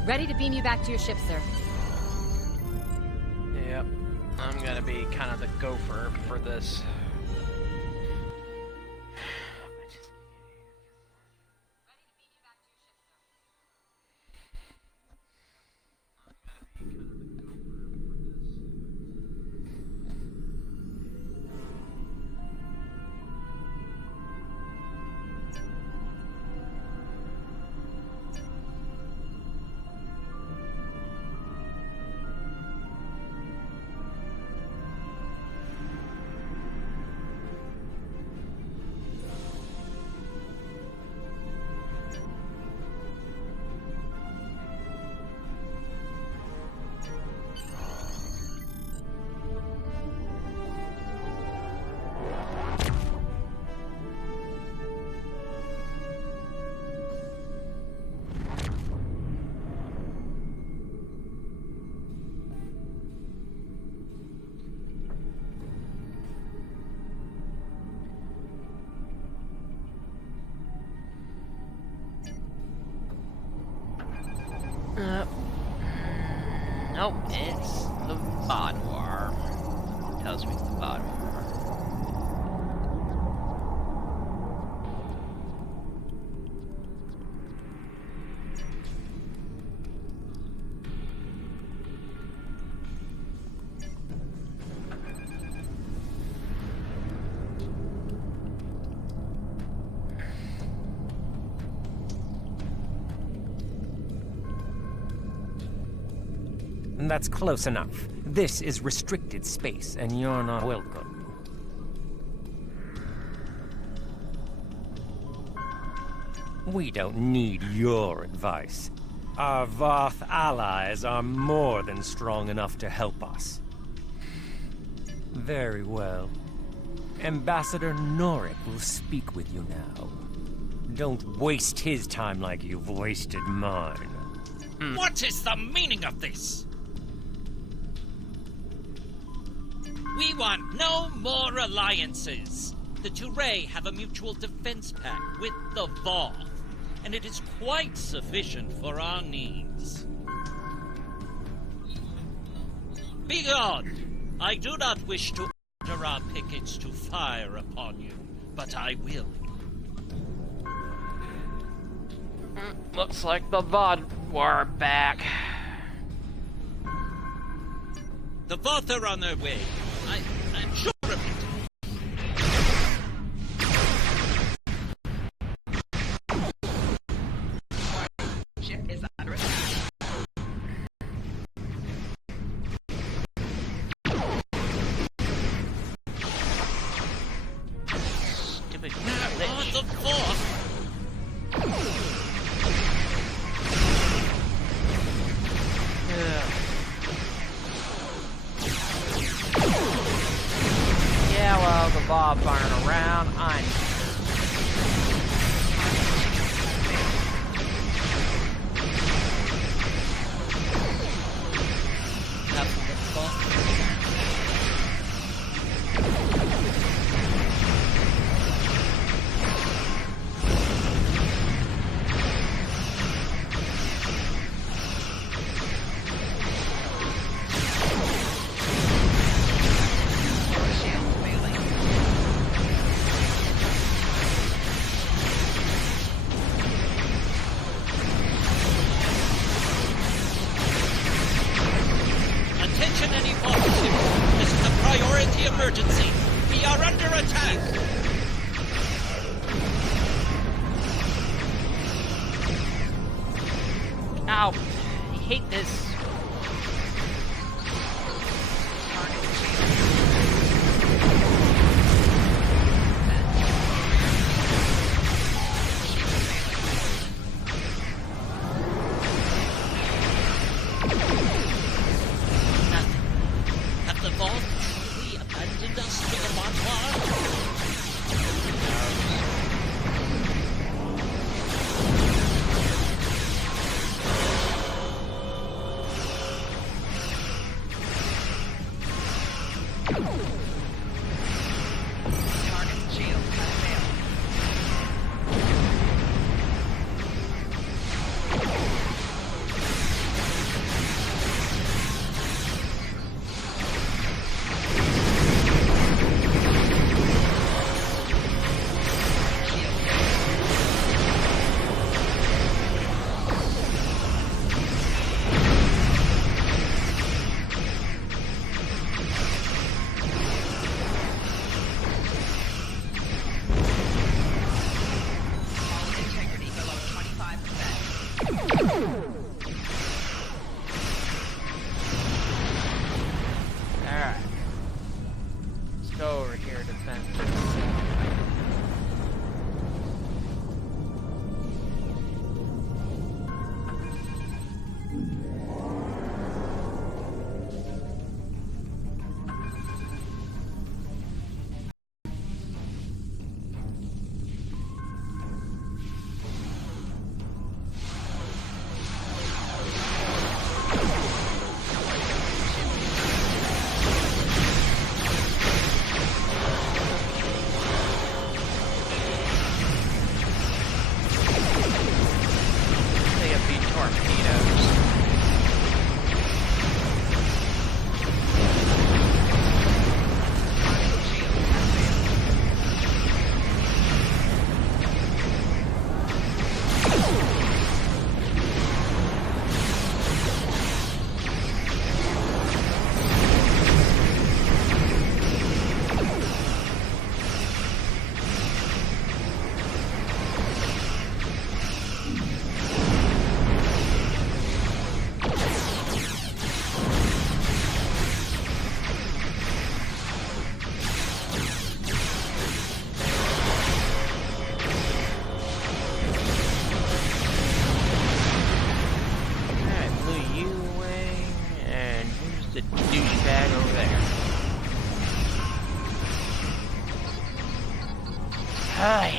Ready to beam you back to your ship, sir. Yep. I'm gonna be kind of the gopher for this. Nope, it's the Vaadwaur. Tells me it's the Vaadwaur. That's close enough. This is restricted space, and you're not welcome. We don't need your advice. Our Voth allies are more than strong enough to help us. Very well. Ambassador Norik will speak with you now. Don't waste his time like you've wasted mine. What is the meaning of this? We want no more alliances. The Touré have a mutual defense pact with the Voth, and it is quite sufficient for our needs. Begone! I do not wish to order our pickets to fire upon you, but I will. Looks like the Vaadwaur are back. The Voth are on their way. I'm sure of it. Ship is under attack. Stupid glitch. The Voth! Yeah, well, the Voth aren't around. I'm...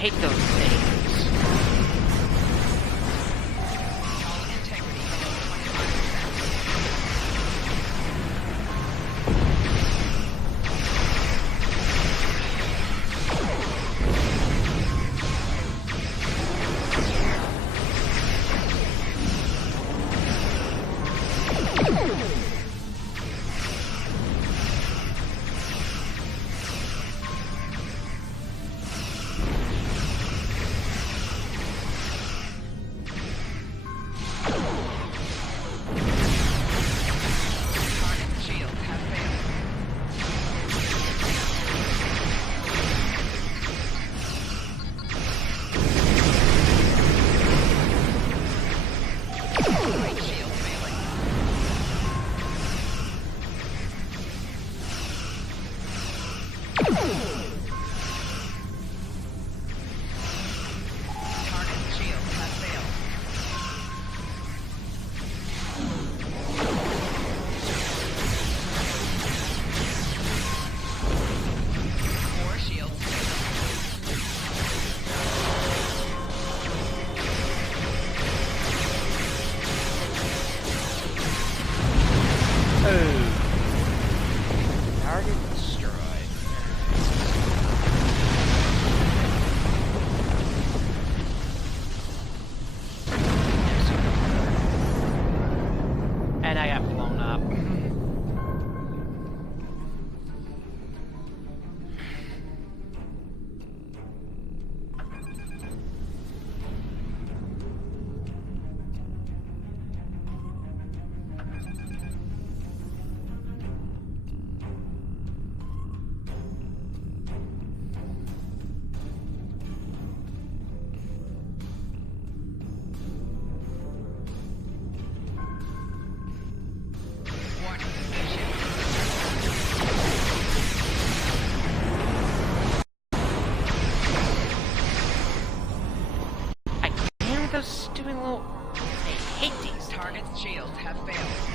hate those things. Those stupid little... I hate these. Target's shields have failed.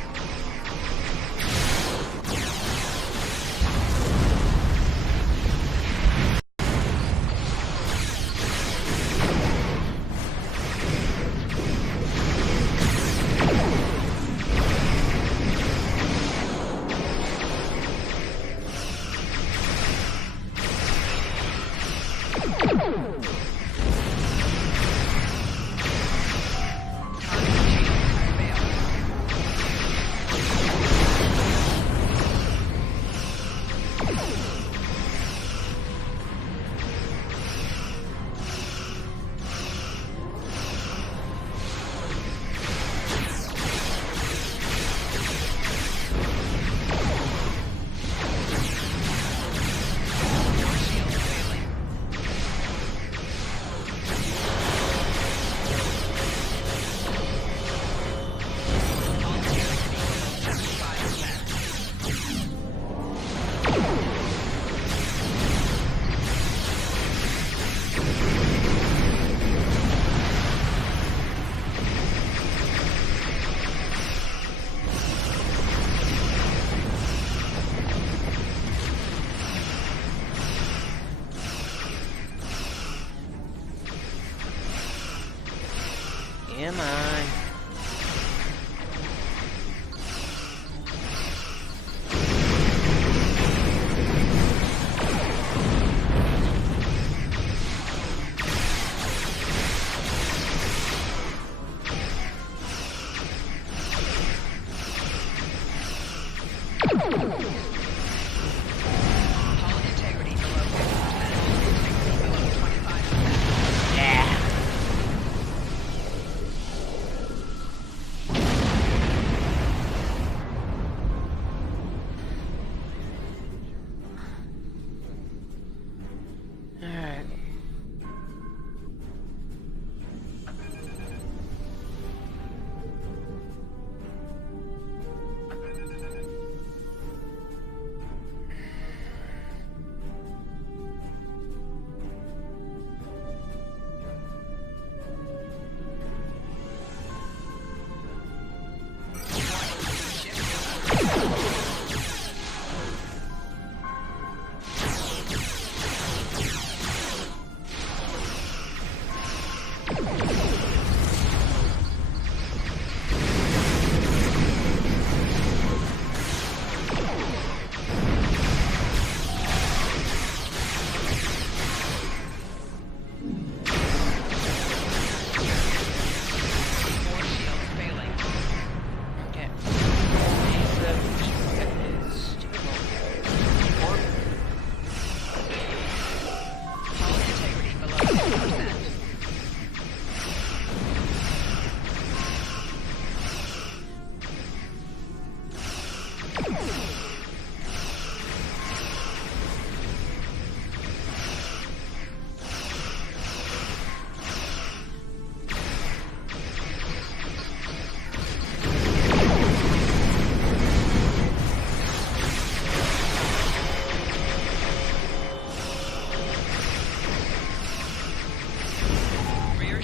Am I?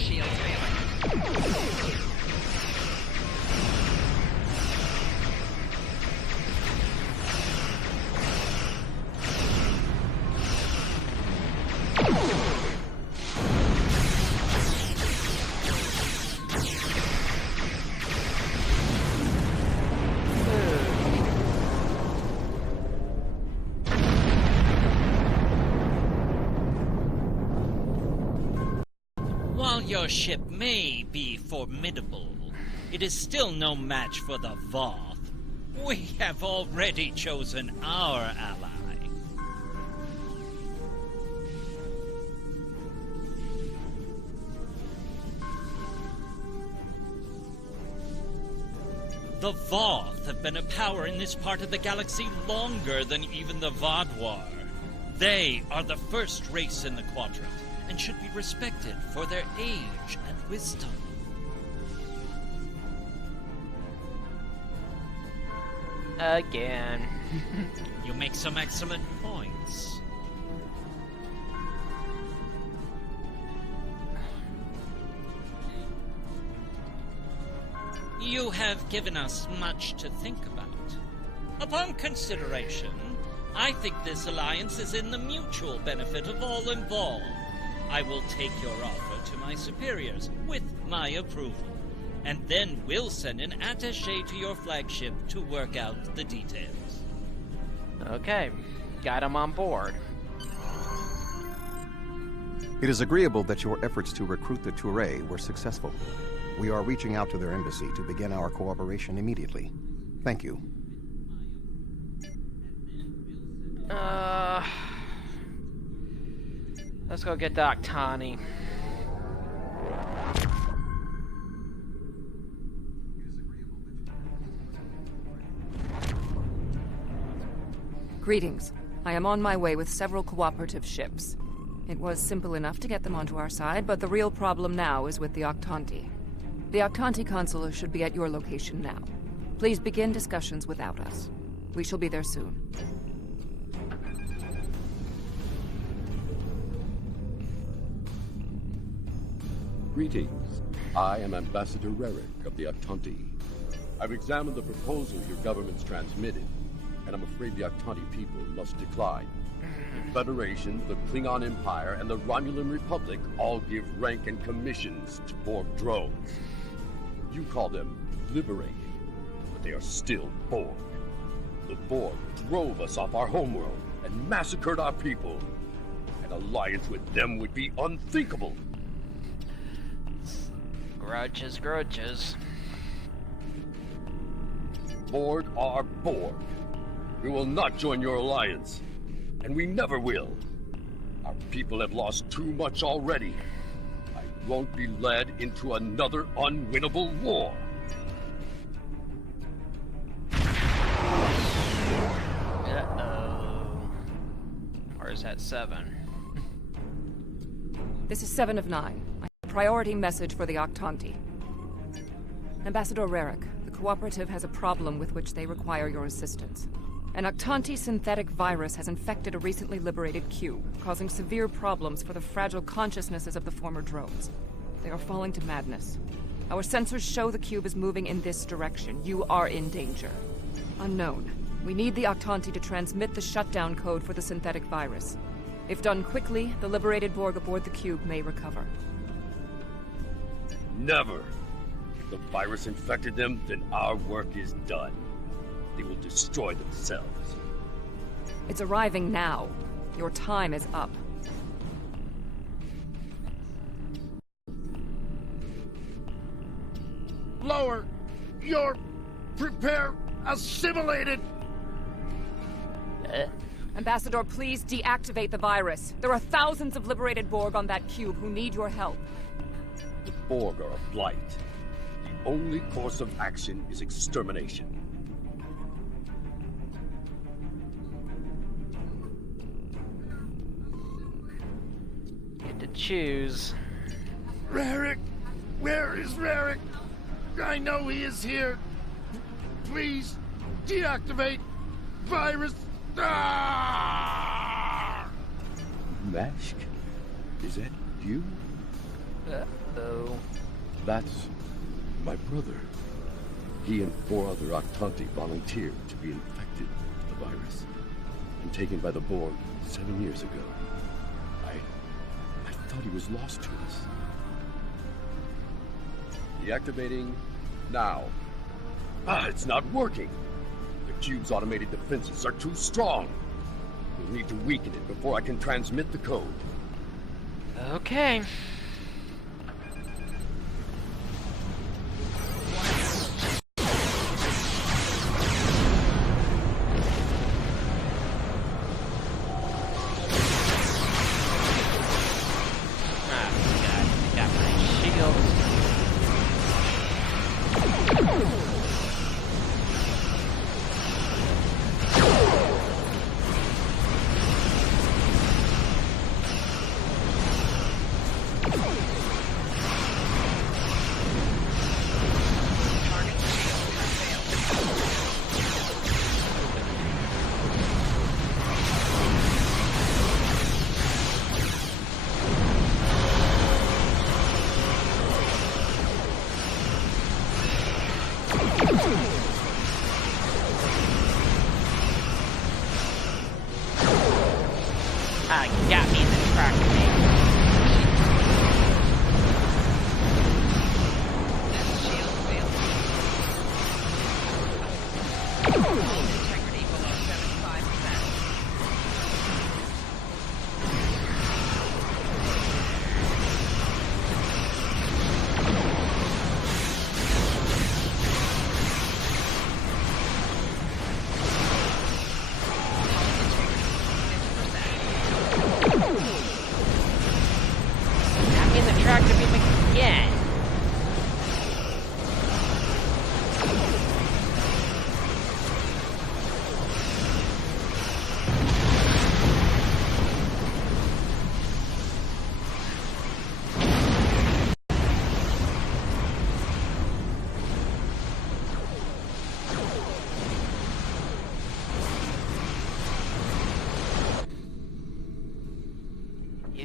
shields failing. While your ship may be formidable, it is still no match for the Voth. We have already chosen our ally. The Voth have been a power in this part of the galaxy longer than even the Vaadwaur. They are the first race in the quadrant, and should be respected for their age and wisdom. Again. You make some excellent points. You have given us much to think about. Upon consideration, I think this alliance is in the mutual benefit of all involved. I will take your offer to my superiors with my approval, and then we'll send an attaché to your flagship to work out the details. Okay, got him on board. It is agreeable that your efforts to recruit the Touré were successful. We are reaching out to their embassy to begin our cooperation immediately. Thank you. Let's go get Doc Tani. Greetings. I am on my way with several cooperative ships. It was simple enough to get them onto our side, but the real problem now is with the Octanti. The Octanti consul should be at your location now. Please begin discussions without us. We shall be there soon. Greetings. I am Ambassador Rerick of the Octanti. I've examined the proposal your government's transmitted, and I'm afraid the Octanti people must decline. The Federation, the Klingon Empire, and the Romulan Republic all give rank and commissions to Borg drones. You call them liberated, but they are still Borg. The Borg drove us off our homeworld and massacred our people. An alliance with them would be unthinkable. Grudges, grudges. Borg are Borg. We will not join your alliance, and we never will. Our people have lost too much already. I won't be led into another unwinnable war. Uh-oh. Or is that 7? This is 7 of 9. Priority message for the Octanti. Ambassador Rerick, the Cooperative has a problem with which they require your assistance. An Octanti synthetic virus has infected a recently liberated cube, causing severe problems for the fragile consciousnesses of the former drones. They are falling to madness. Our sensors show the cube is moving in this direction. You are in danger. Unknown. We need the Octanti to transmit the shutdown code for the synthetic virus. If done quickly, the liberated Borg aboard the cube may recover. Never. If the virus infected them, then our work is done. They will destroy themselves. It's arriving now. Your time is up. Lower! Your... prepare... assimilated! Ambassador, please deactivate the virus. There are thousands of liberated Borg on that cube who need your help. The Borg are a blight. The only course of action is extermination. Get to choose. Rerick! Where is Rerick? I know he is here. Please, deactivate virus. Ah! Mask? Is that you? Uh-oh. That's my brother. He and 4 other Octanti volunteered to be infected with the virus and taken by the Borg 7 years ago. I thought he was lost to us. Deactivating now. It's not working. The cube's automated defenses are too strong. We'll need to weaken it before I can transmit the code. Okay. You got me in the track, Integrity below 75%. Got me in the tractor beam again.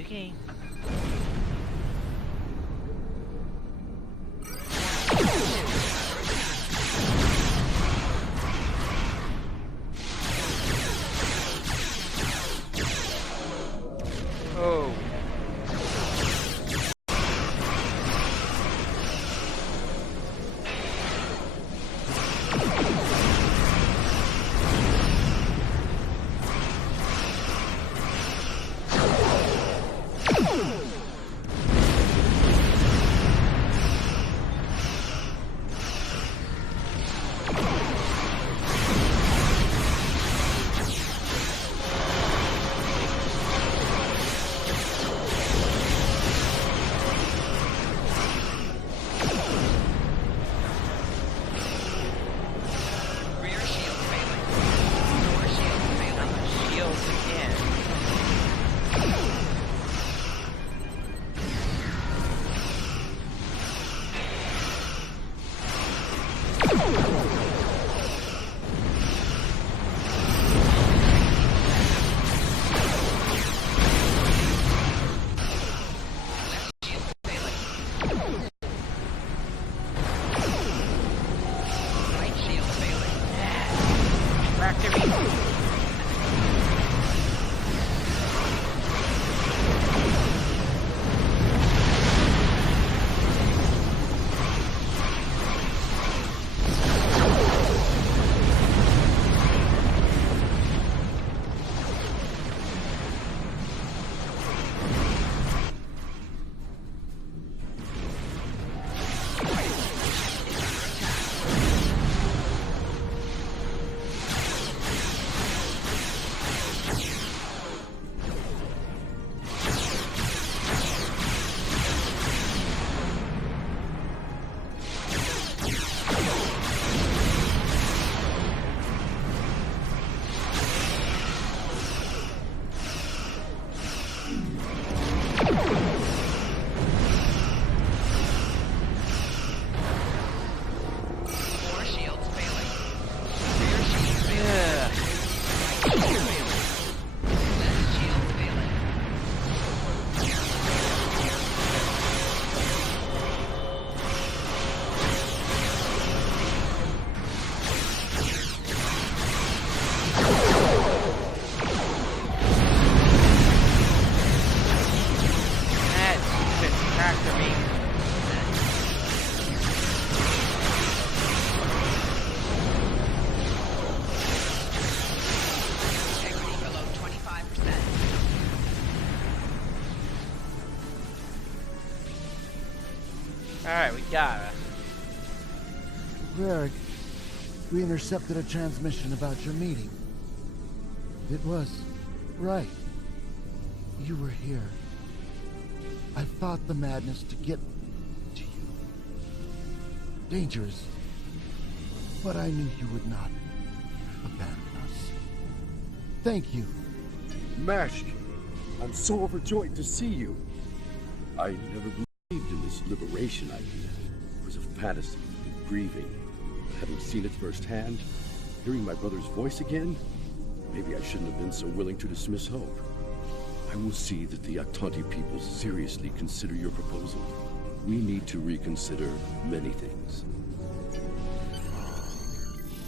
Okay. Oh. Integrity below 25%. Alright, we got it. Greg, we intercepted a transmission about your meeting. It was right. You were here. I fought the madness to get to you. Dangerous. But I knew you would not abandon us. Thank you. Master, I'm so overjoyed to see you. I never believed in this liberation idea. It was a fantasy, and grieving. Having seen it firsthand, hearing my brother's voice again, maybe I shouldn't have been so willing to dismiss hope. I will see that the Aktanti people seriously consider your proposal. We need to reconsider many things.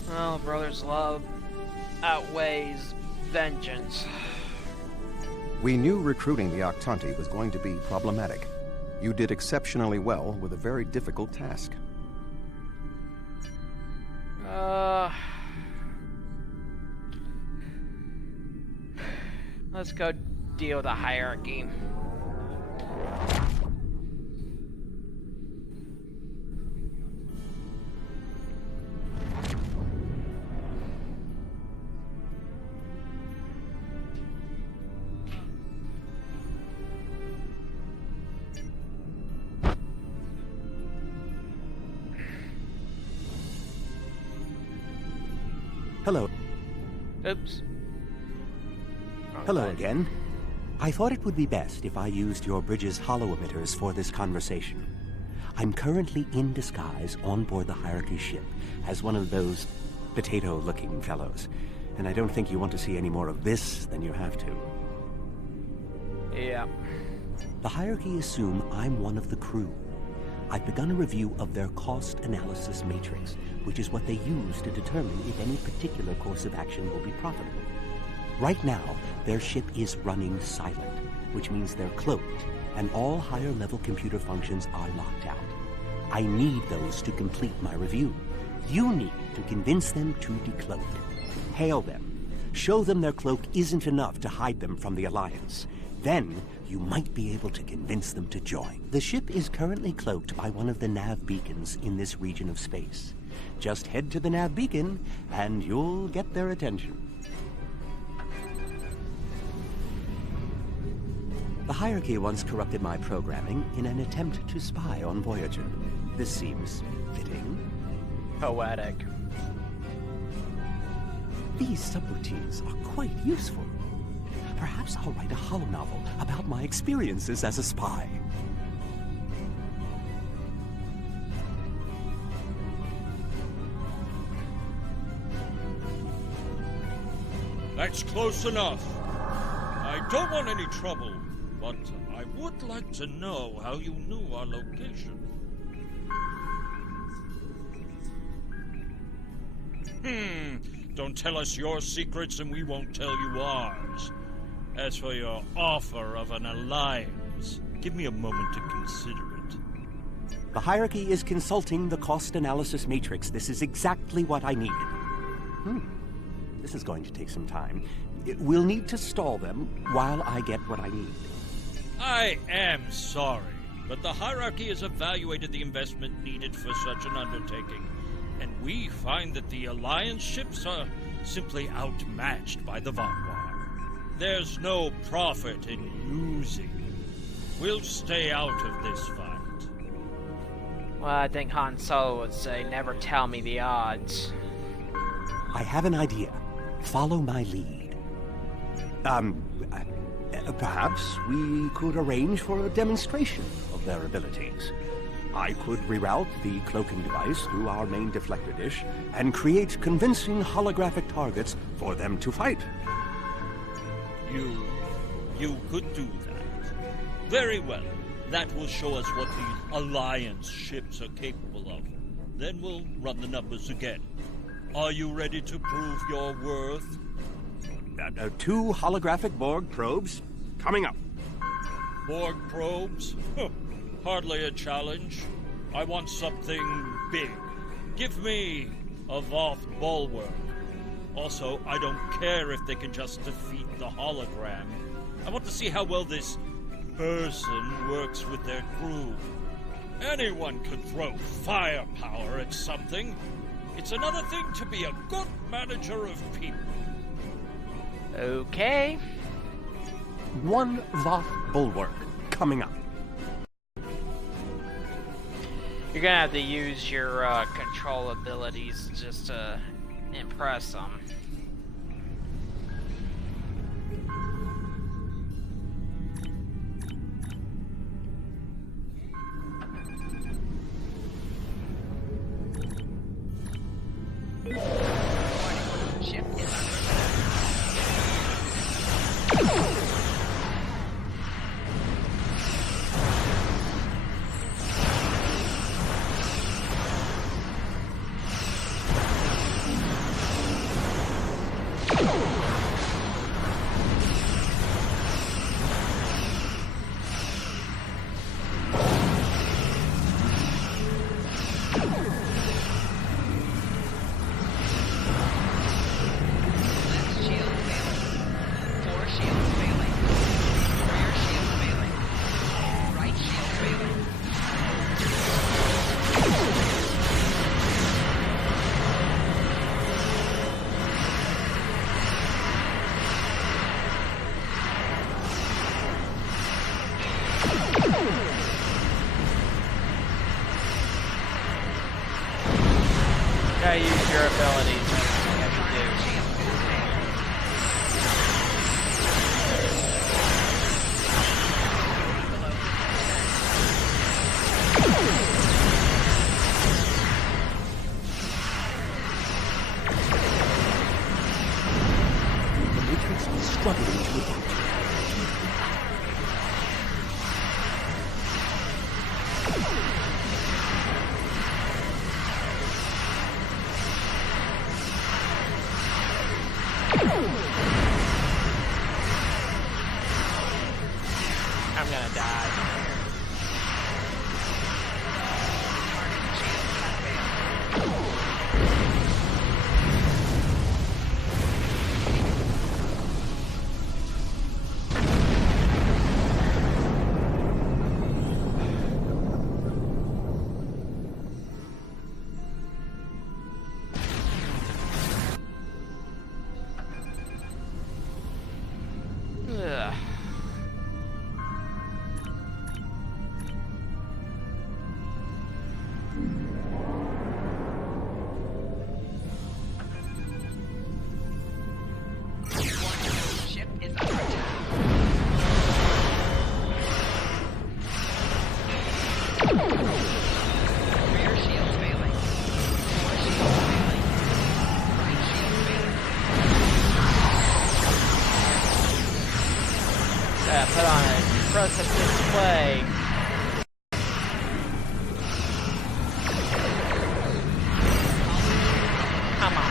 Well, brother's love outweighs vengeance. We knew recruiting the Aktanti was going to be problematic. You did exceptionally well with a very difficult task. Let's go deal with the hierarchy. Hello. Oops. Hello again. I thought it would be best if I used your bridge's hollow emitters for this conversation. I'm currently in disguise on board the Hierarchy ship as one of those potato-looking fellows, and I don't think you want to see any more of this than you have to. Yeah. The Hierarchy assume I'm one of the crew. I've begun a review of their cost analysis matrix, which is what they use to determine if any particular course of action will be profitable. Right now, their ship is running silent, which means they're cloaked, and all higher-level computer functions are locked out. I need those to complete my review. You need to convince them to decloak. Hail them. Show them their cloak isn't enough to hide them from the Alliance. Then, you might be able to convince them to join. The ship is currently cloaked by one of the nav beacons in this region of space. Just head to the nav beacon, and you'll get their attention. The Hierarchy once corrupted my programming in an attempt to spy on Voyager. This seems fitting. Poetic. These subroutines are quite useful. Perhaps I'll write a holonovel about my experiences as a spy. That's close enough. I don't want any trouble, but I would like to know how you knew our location. Don't tell us your secrets and we won't tell you ours. As for your offer of an alliance, give me a moment to consider it. The Hierarchy is consulting the cost analysis matrix. This is exactly what I needed. This is going to take some time. We'll need to stall them while I get what I need. I am sorry, but the Hierarchy has evaluated the investment needed for such an undertaking, and we find that the Alliance ships are simply outmatched by the Vaadwaur. There's no profit in losing. We'll stay out of this fight. Well, I think Han Solo would say, never tell me the odds. I have an idea. Follow my lead. Perhaps we could arrange for a demonstration of their abilities. I could reroute the cloaking device through our main deflector dish and create convincing holographic targets for them to fight. You could do that. Very well. That will show us what the Alliance ships are capable of. Then we'll run the numbers again. Are you ready to prove your worth? 2 holographic Borg probes coming up. Borg probes? Hardly a challenge. I want something big. Give me a Vaadwaur. Also, I don't care if they can just defeat the hologram. I want to see how well this person works with their crew. Anyone can throw firepower at something. It's another thing to be a good manager of people. Okay. One Vaadwaur coming up. You're gonna have to use your control abilities just to impress them. Ship is Gotta use your abilities. That's what you have to do. The Matrix is struggling to adapt. I'm gonna die. Ugh. ship is under attack. Rear shield failing. Fore shield failing. Right shield failing. Put on an impressive display. Come on.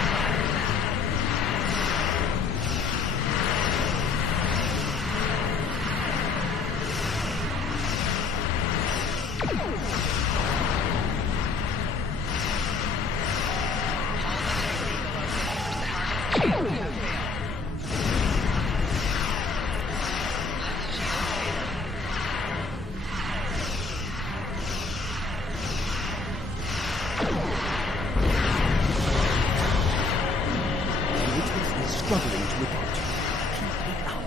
Struggling to adapt. Keep it up.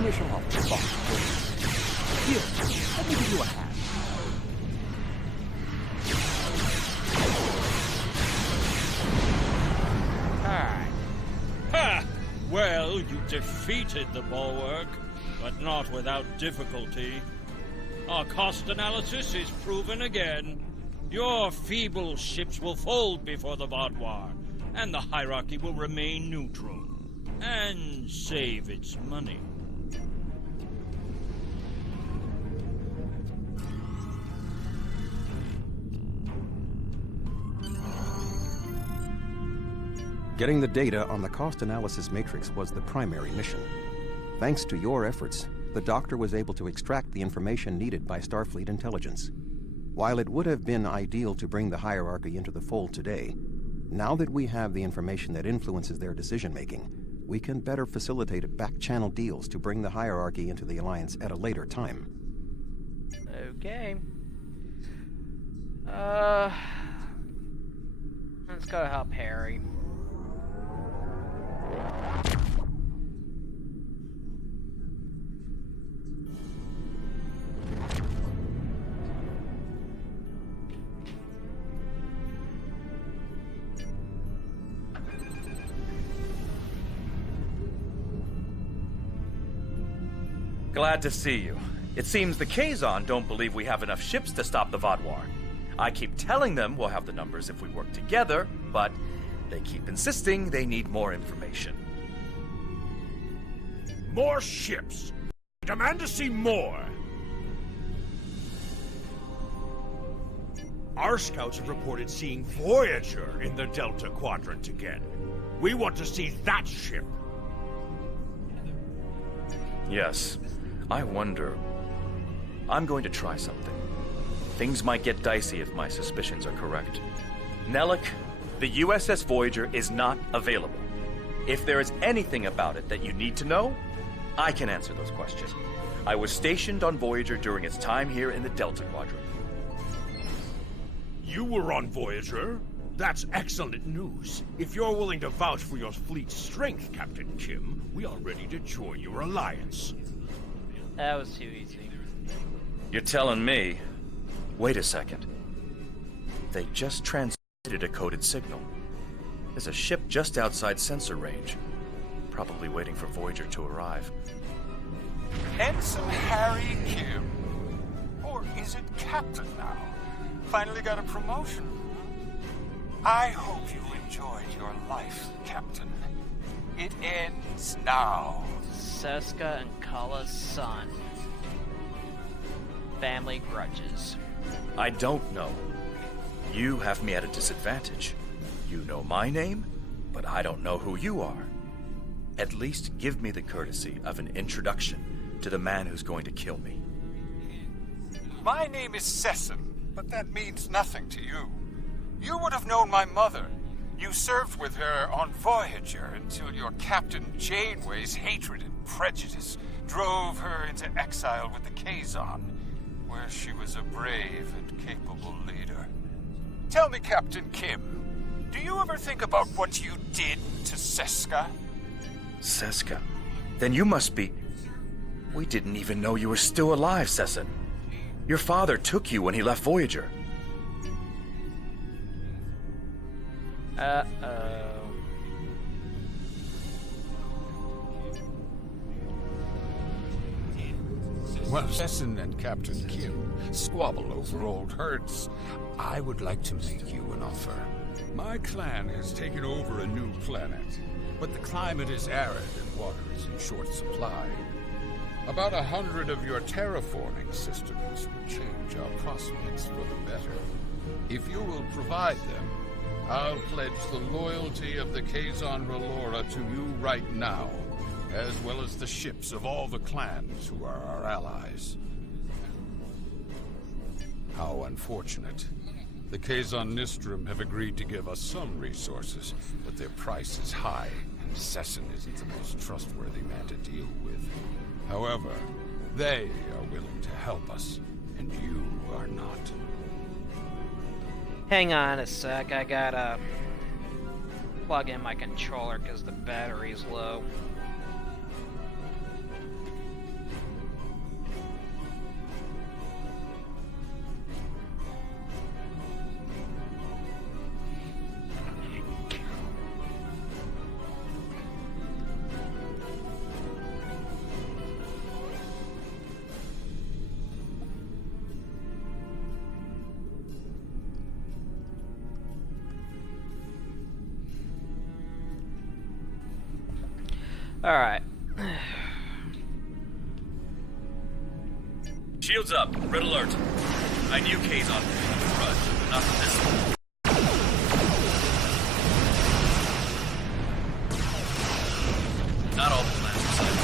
finish off the boss. Here, let me give you a hand. Alright. Ha! Well, you defeated the bulwark, but not without difficulty. Our cost analysis is proven again. Your feeble ships will fold before the Vaadwaur, and the hierarchy will remain neutral, and save its money. Getting the data on the cost analysis matrix was the primary mission. Thanks to your efforts, the Doctor was able to extract the information needed by Starfleet intelligence. While it would have been ideal to bring the hierarchy into the fold today, now that we have the information that influences their decision-making, we can better facilitate back-channel deals to bring the hierarchy into the Alliance at a later time. Okay. Let's go help Harry. Glad to see you. It seems the Kazon don't believe we have enough ships to stop the Vaadwaur. I keep telling them we'll have the numbers if we work together, but they keep insisting they need more information. More ships! I demand to see more! Our scouts have reported seeing Voyager in the Delta Quadrant again. We want to see that ship. Yes. I wonder... I'm going to try something. Things might get dicey if my suspicions are correct. Nellick, the USS Voyager is not available. If there is anything about it that you need to know, I can answer those questions. I was stationed on Voyager during its time here in the Delta Quadrant. You were on Voyager? That's excellent news. If you're willing to vouch for your fleet's strength, Captain Kim, we are ready to join your alliance. That was too easy. You're telling me... Wait a second. They just transmitted a coded signal. There's a ship just outside sensor range. Probably waiting for Voyager to arrive. Ensign Harry Kim. Or is it Captain now? Finally got a promotion. I hope you enjoyed your life, Captain. It ends now. Seska and Kala's son. Family grudges. I don't know. You have me at a disadvantage. You know my name, but I don't know who you are. At least give me the courtesy of an introduction to the man who's going to kill me. My name is Sesson, but that means nothing to you. You would have known my mother. You served with her on Voyager until your Captain Janeway's hatred and prejudice drove her into exile with the Kazon, where she was a brave and capable leader. Tell me, Captain Kim, do you ever think about what you did to Seska? Seska? Then you must be... We didn't even know you were still alive, Sesson. Your father took you when he left Voyager. Uh-oh. While Sesson and Captain Kim squabble over old hurts, I would like to make you an offer. My clan has taken over a new planet, but the climate is arid and water is in short supply. About 100 of your terraforming systems will change our prospects for the better. If you will provide them, I'll pledge the loyalty of the Kazon Relora to you right now, as well as the ships of all the clans who are our allies. How unfortunate. The Kazon Nistrum have agreed to give us some resources, but their price is high, and Sesson isn't the most trustworthy man to deal with. However, they are willing to help us, and you are not. Hang on a sec, I gotta plug in my controller because the battery's low. Alright. Shields up. Red alert. I knew Kazon would run, but not this one. Not all the plans are signed.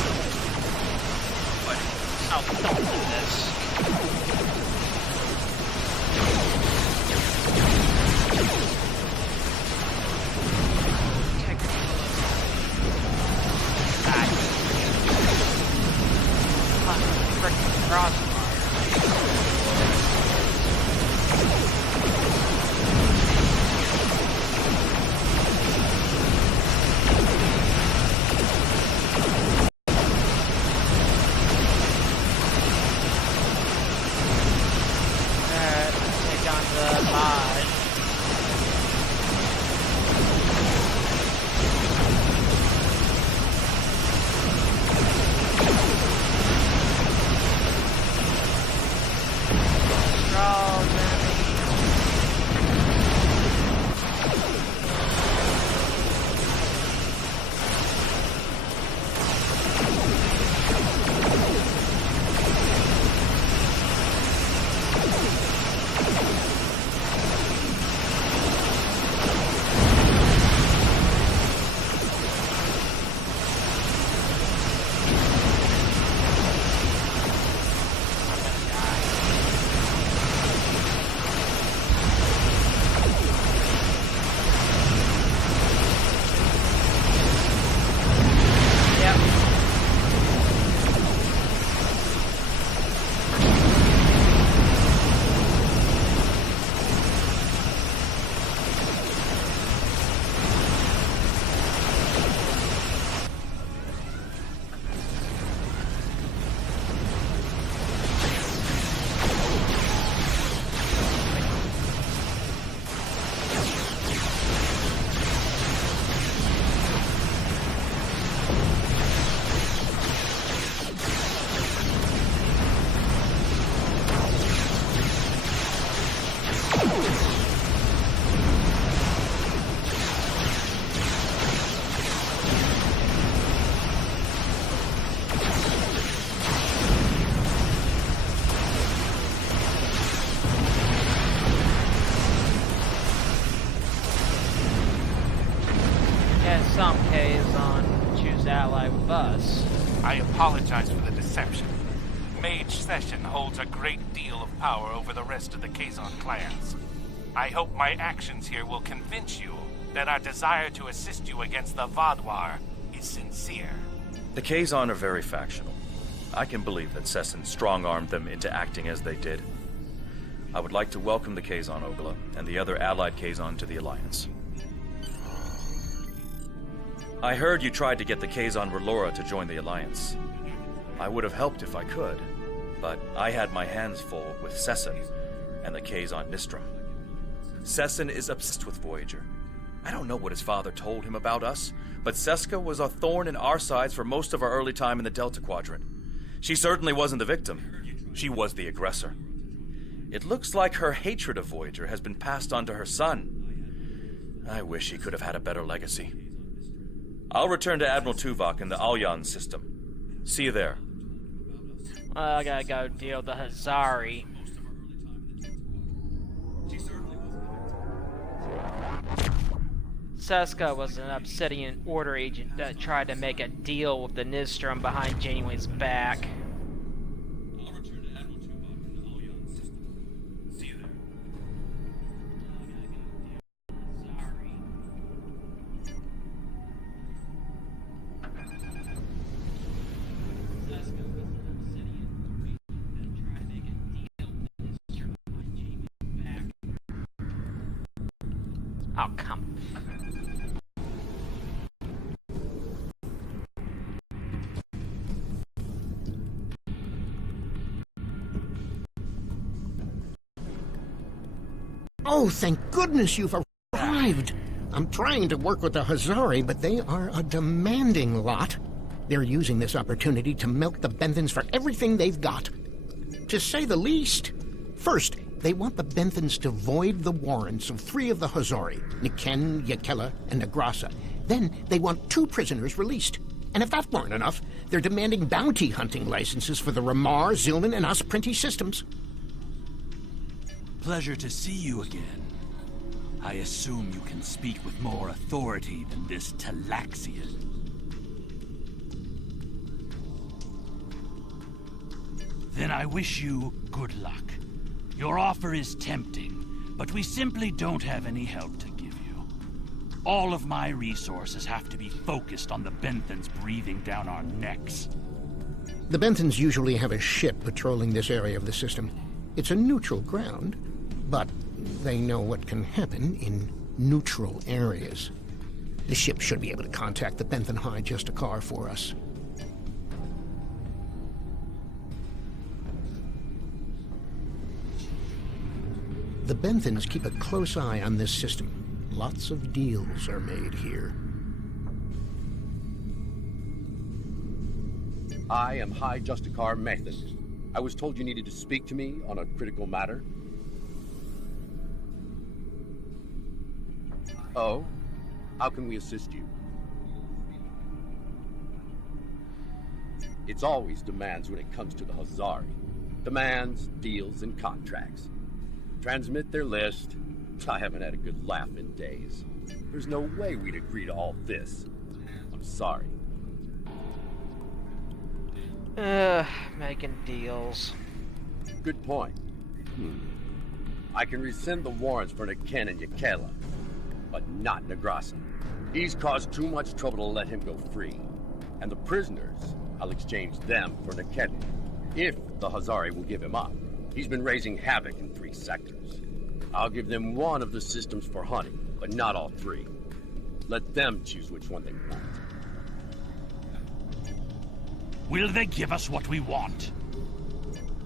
Oh, don't do this. Freaking crossfire. Take on the mod. Some Kazon choose ally with us. I apologize for the deception. Mage Session holds a great deal of power over the rest of the Kazon clans. I hope my actions here will convince you that our desire to assist you against the Vaadwaur is sincere. The Kazon are very factional. I can believe that Sesson strong-armed them into acting as they did. I would like to welcome the Kazon Ogla and the other allied Kazon to the Alliance. I heard you tried to get the Kazon Relora to join the Alliance. I would have helped if I could, but I had my hands full with Sesson and the Kazon Nistrum. Sesson is obsessed with Voyager. I don't know what his father told him about us, but Seska was a thorn in our sides for most of our early time in the Delta Quadrant. She certainly wasn't the victim. She was the aggressor. It looks like her hatred of Voyager has been passed on to her son. I wish he could have had a better legacy. I'll return to Admiral Tuvok in the Alyan system. See you there. I gotta go deal with the Hazari. Seska was an Obsidian Order agent that tried to make a deal with the Nistrum behind Janeway's back. Oh, come. Oh, thank goodness you've arrived. I'm trying to work with the Hazari, but they are a demanding lot. They're using this opportunity to milk the Benthans for everything they've got. To say the least. First, they want the Benthans to void the warrants of 3 of the Hazari, Niken, Yakela, and Agrasa. Then they want 2 prisoners released. And if that weren't enough, they're demanding bounty hunting licenses for the Ramar, Zilman, and us Printy systems. Pleasure to see you again. I assume you can speak with more authority than this Talaxian. Then I wish you good luck. Your offer is tempting, but we simply don't have any help to give you. All of my resources have to be focused on the Benthans breathing down our necks. The Benthans usually have a ship patrolling this area of the system. It's a neutral ground, but they know what can happen in neutral areas. The ship should be able to contact the Benthan High just a car for us. The Benthans keep a close eye on this system. Lots of deals are made here. I am High Justicar Method. I was told you needed to speak to me on a critical matter. Oh? How can we assist you? It's always demands when it comes to the Hazari. Demands, deals, and contracts. Transmit their list. I haven't had a good laugh in days. There's no way we'd agree to all this. I'm sorry. Making deals. Good point. I can rescind the warrants for Niken and Yakela, but not Negrasa. He's caused too much trouble to let him go free. And the prisoners, I'll exchange them for Niken, if the Hazari will give him up. He's been raising havoc in 3 sectors. I'll give them one of the systems for hunting, but not all 3. Let them choose which one they want. Will they give us what we want?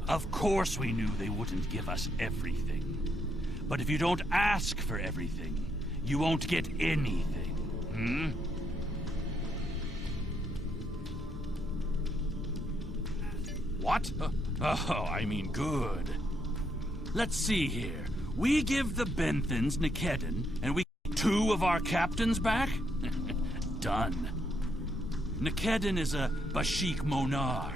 Of course we knew they wouldn't give us everything. But if you don't ask for everything, you won't get anything, What? Oh, I mean good. Let's see here. We give the Benthans Nikedon, and we get 2 of our captains back? Done. Nikedon is a Bashik Monar.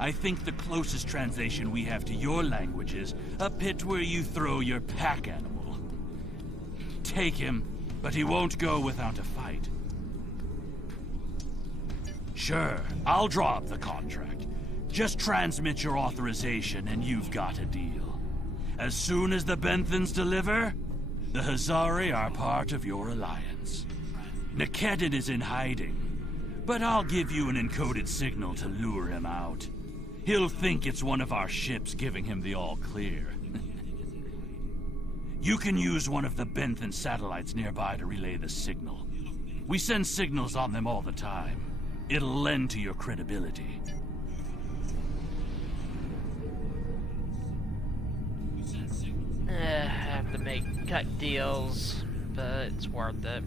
I think the closest translation we have to your language is a pit where you throw your pack animal. Take him, but he won't go without a fight. Sure, I'll draw up the contract. Just transmit your authorization and you've got a deal. As soon as the Benthans deliver, the Hazari are part of your alliance. Nikedon is in hiding, but I'll give you an encoded signal to lure him out. He'll think it's one of our ships giving him the all-clear. You can use one of the Benthan satellites nearby to relay the signal. We send signals on them all the time. It'll lend to your credibility. Have to make cut deals, but it's worth it.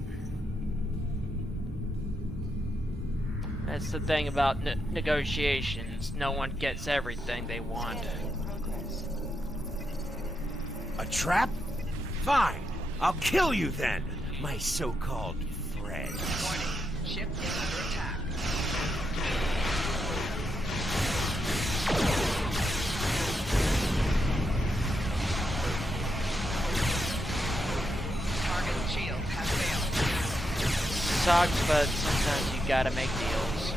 That's the thing about negotiations. No one gets everything they want. A trap? Fine. I'll kill you then, my so-called friend. Warning. Ship is under attack. Target shield has failed. Sucks, but sometimes you gotta make deals.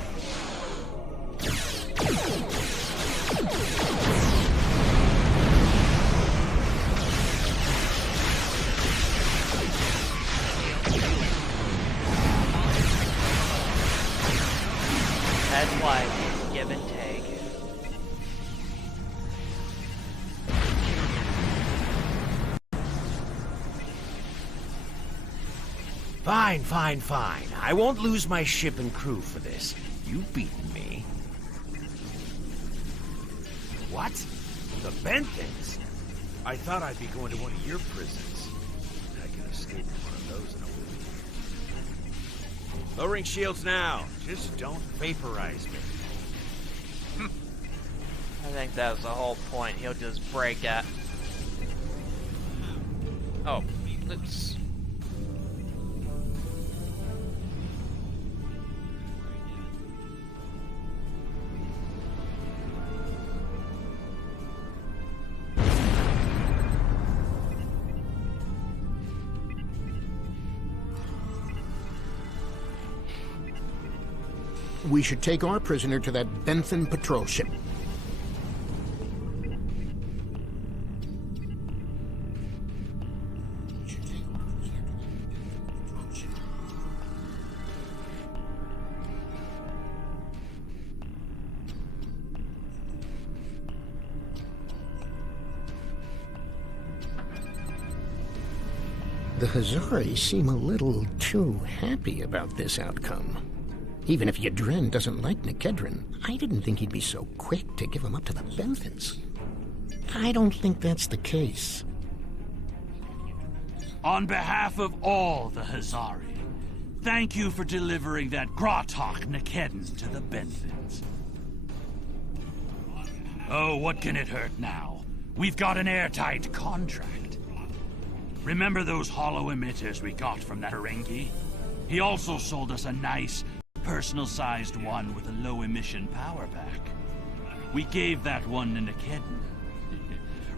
That's life, give and take. Fine. I won't lose my ship and crew for this. You've beaten me. What? The Benthans? I thought I'd be going to one of your prisons. I can escape one of those in a week. Lowering shields now. Just don't vaporize me. I think that was the whole point. He'll just break it. Oh, let's... We should take our prisoner to that Benthen patrol ship. The Hazari seem a little too happy about this outcome. Even if Yadren doesn't like Nikedren, I didn't think he'd be so quick to give him up to the Benthans. I don't think that's the case. On behalf of all the Hazari, thank you for delivering that Gratok Nikedden to the Benthans. Oh, what can it hurt now? We've got an airtight contract. Remember those hollow emitters we got from that Ferengi? He also sold us a nice, personal-sized one with a low-emission power pack. We gave that one to Nikedden.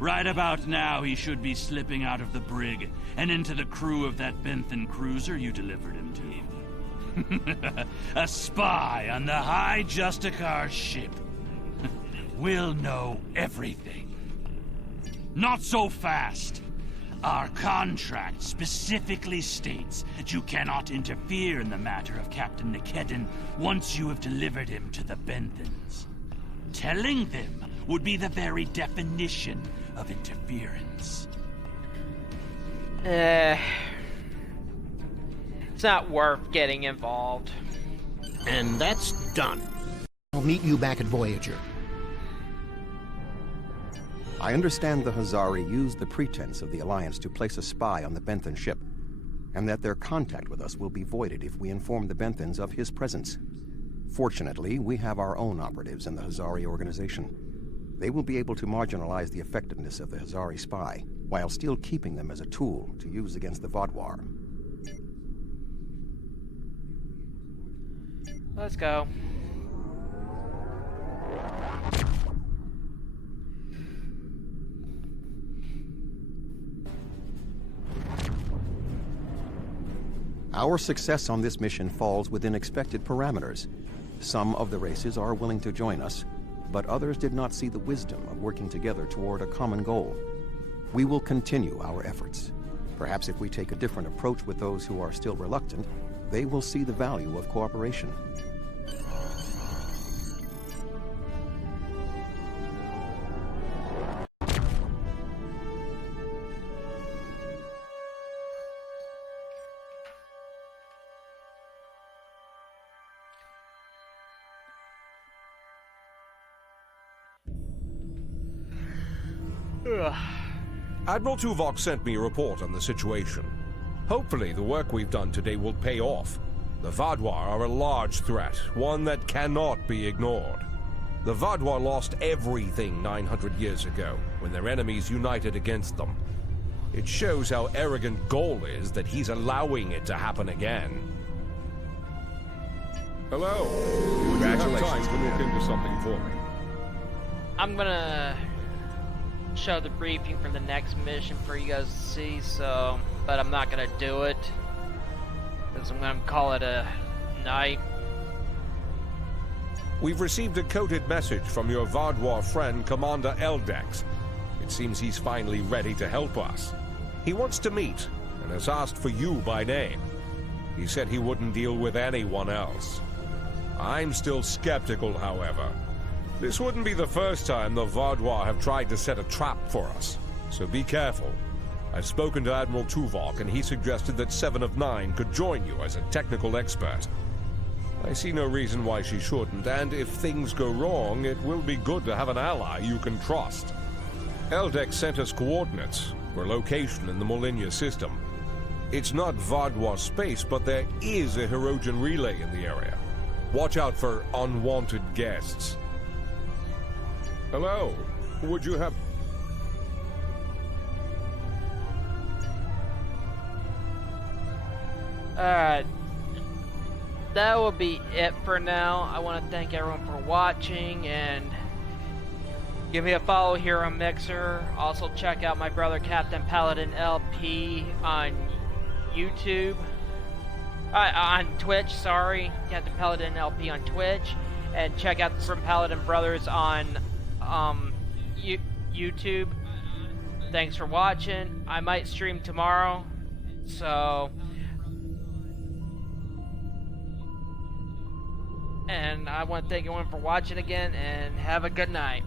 Right about now, he should be slipping out of the brig and into the crew of that Benthen cruiser you delivered him to. A spy on the High Justicar ship. We'll know everything. Not so fast. Our contract specifically states that you cannot interfere in the matter of Captain Nikedden once you have delivered him to the Benthans. Telling them would be the very definition of interference. It's not worth getting involved. And that's done. I'll meet you back at Voyager. I understand the Hazari used the pretense of the Alliance to place a spy on the Benthan ship, and that their contact with us will be voided if we inform the Benthans of his presence. Fortunately, we have our own operatives in the Hazari organization. They will be able to marginalize the effectiveness of the Hazari spy, while still keeping them as a tool to use against the Vaadwaur. Let's go. Our success on this mission falls within expected parameters. Some of the races are willing to join us, but others did not see the wisdom of working together toward a common goal. We will continue our efforts. Perhaps if we take a different approach with those who are still reluctant, they will see the value of cooperation. Admiral Tuvok sent me a report on the situation. Hopefully the work we've done today will pay off. The Vaadwaur are a large threat, one that cannot be ignored. The Vaadwaur lost everything 900 years ago, when their enemies united against them. It shows how arrogant Goal is that he's allowing it to happen again. Hello. Would you have time to look into something for me? I'm gonna show the briefing for the next mission for you guys to see, but I'm not gonna do it because I'm gonna call it a night. We've received a coded message from your Vaadwaur friend, Commander Eldex. It seems he's finally ready to help us. He wants to meet, and has asked for you by name. He said he wouldn't deal with anyone else. I'm still skeptical, however. This wouldn't be the first time the Vaadwaur have tried to set a trap for us, so be careful. I've spoken to Admiral Tuvok, and he suggested that 7 of 9 could join you as a technical expert. I see no reason why she shouldn't, and if things go wrong, it will be good to have an ally you can trust. Eldex sent us coordinates for a location in the Molinia system. It's not Vaadwaur space, but there is a Hirogen relay in the area. Watch out for unwanted guests. Hello. Would you have... Alright. That will be it for now. I want to thank everyone for watching, and give me a follow here on Mixer. Also check out my brother Captain Paladin LP on YouTube. On Twitch, sorry. Captain Paladin LP on Twitch. And check out From Paladin Brothers on YouTube. Thanks for watching. I might stream tomorrow. So... And I want to thank everyone for watching again, and have a good night.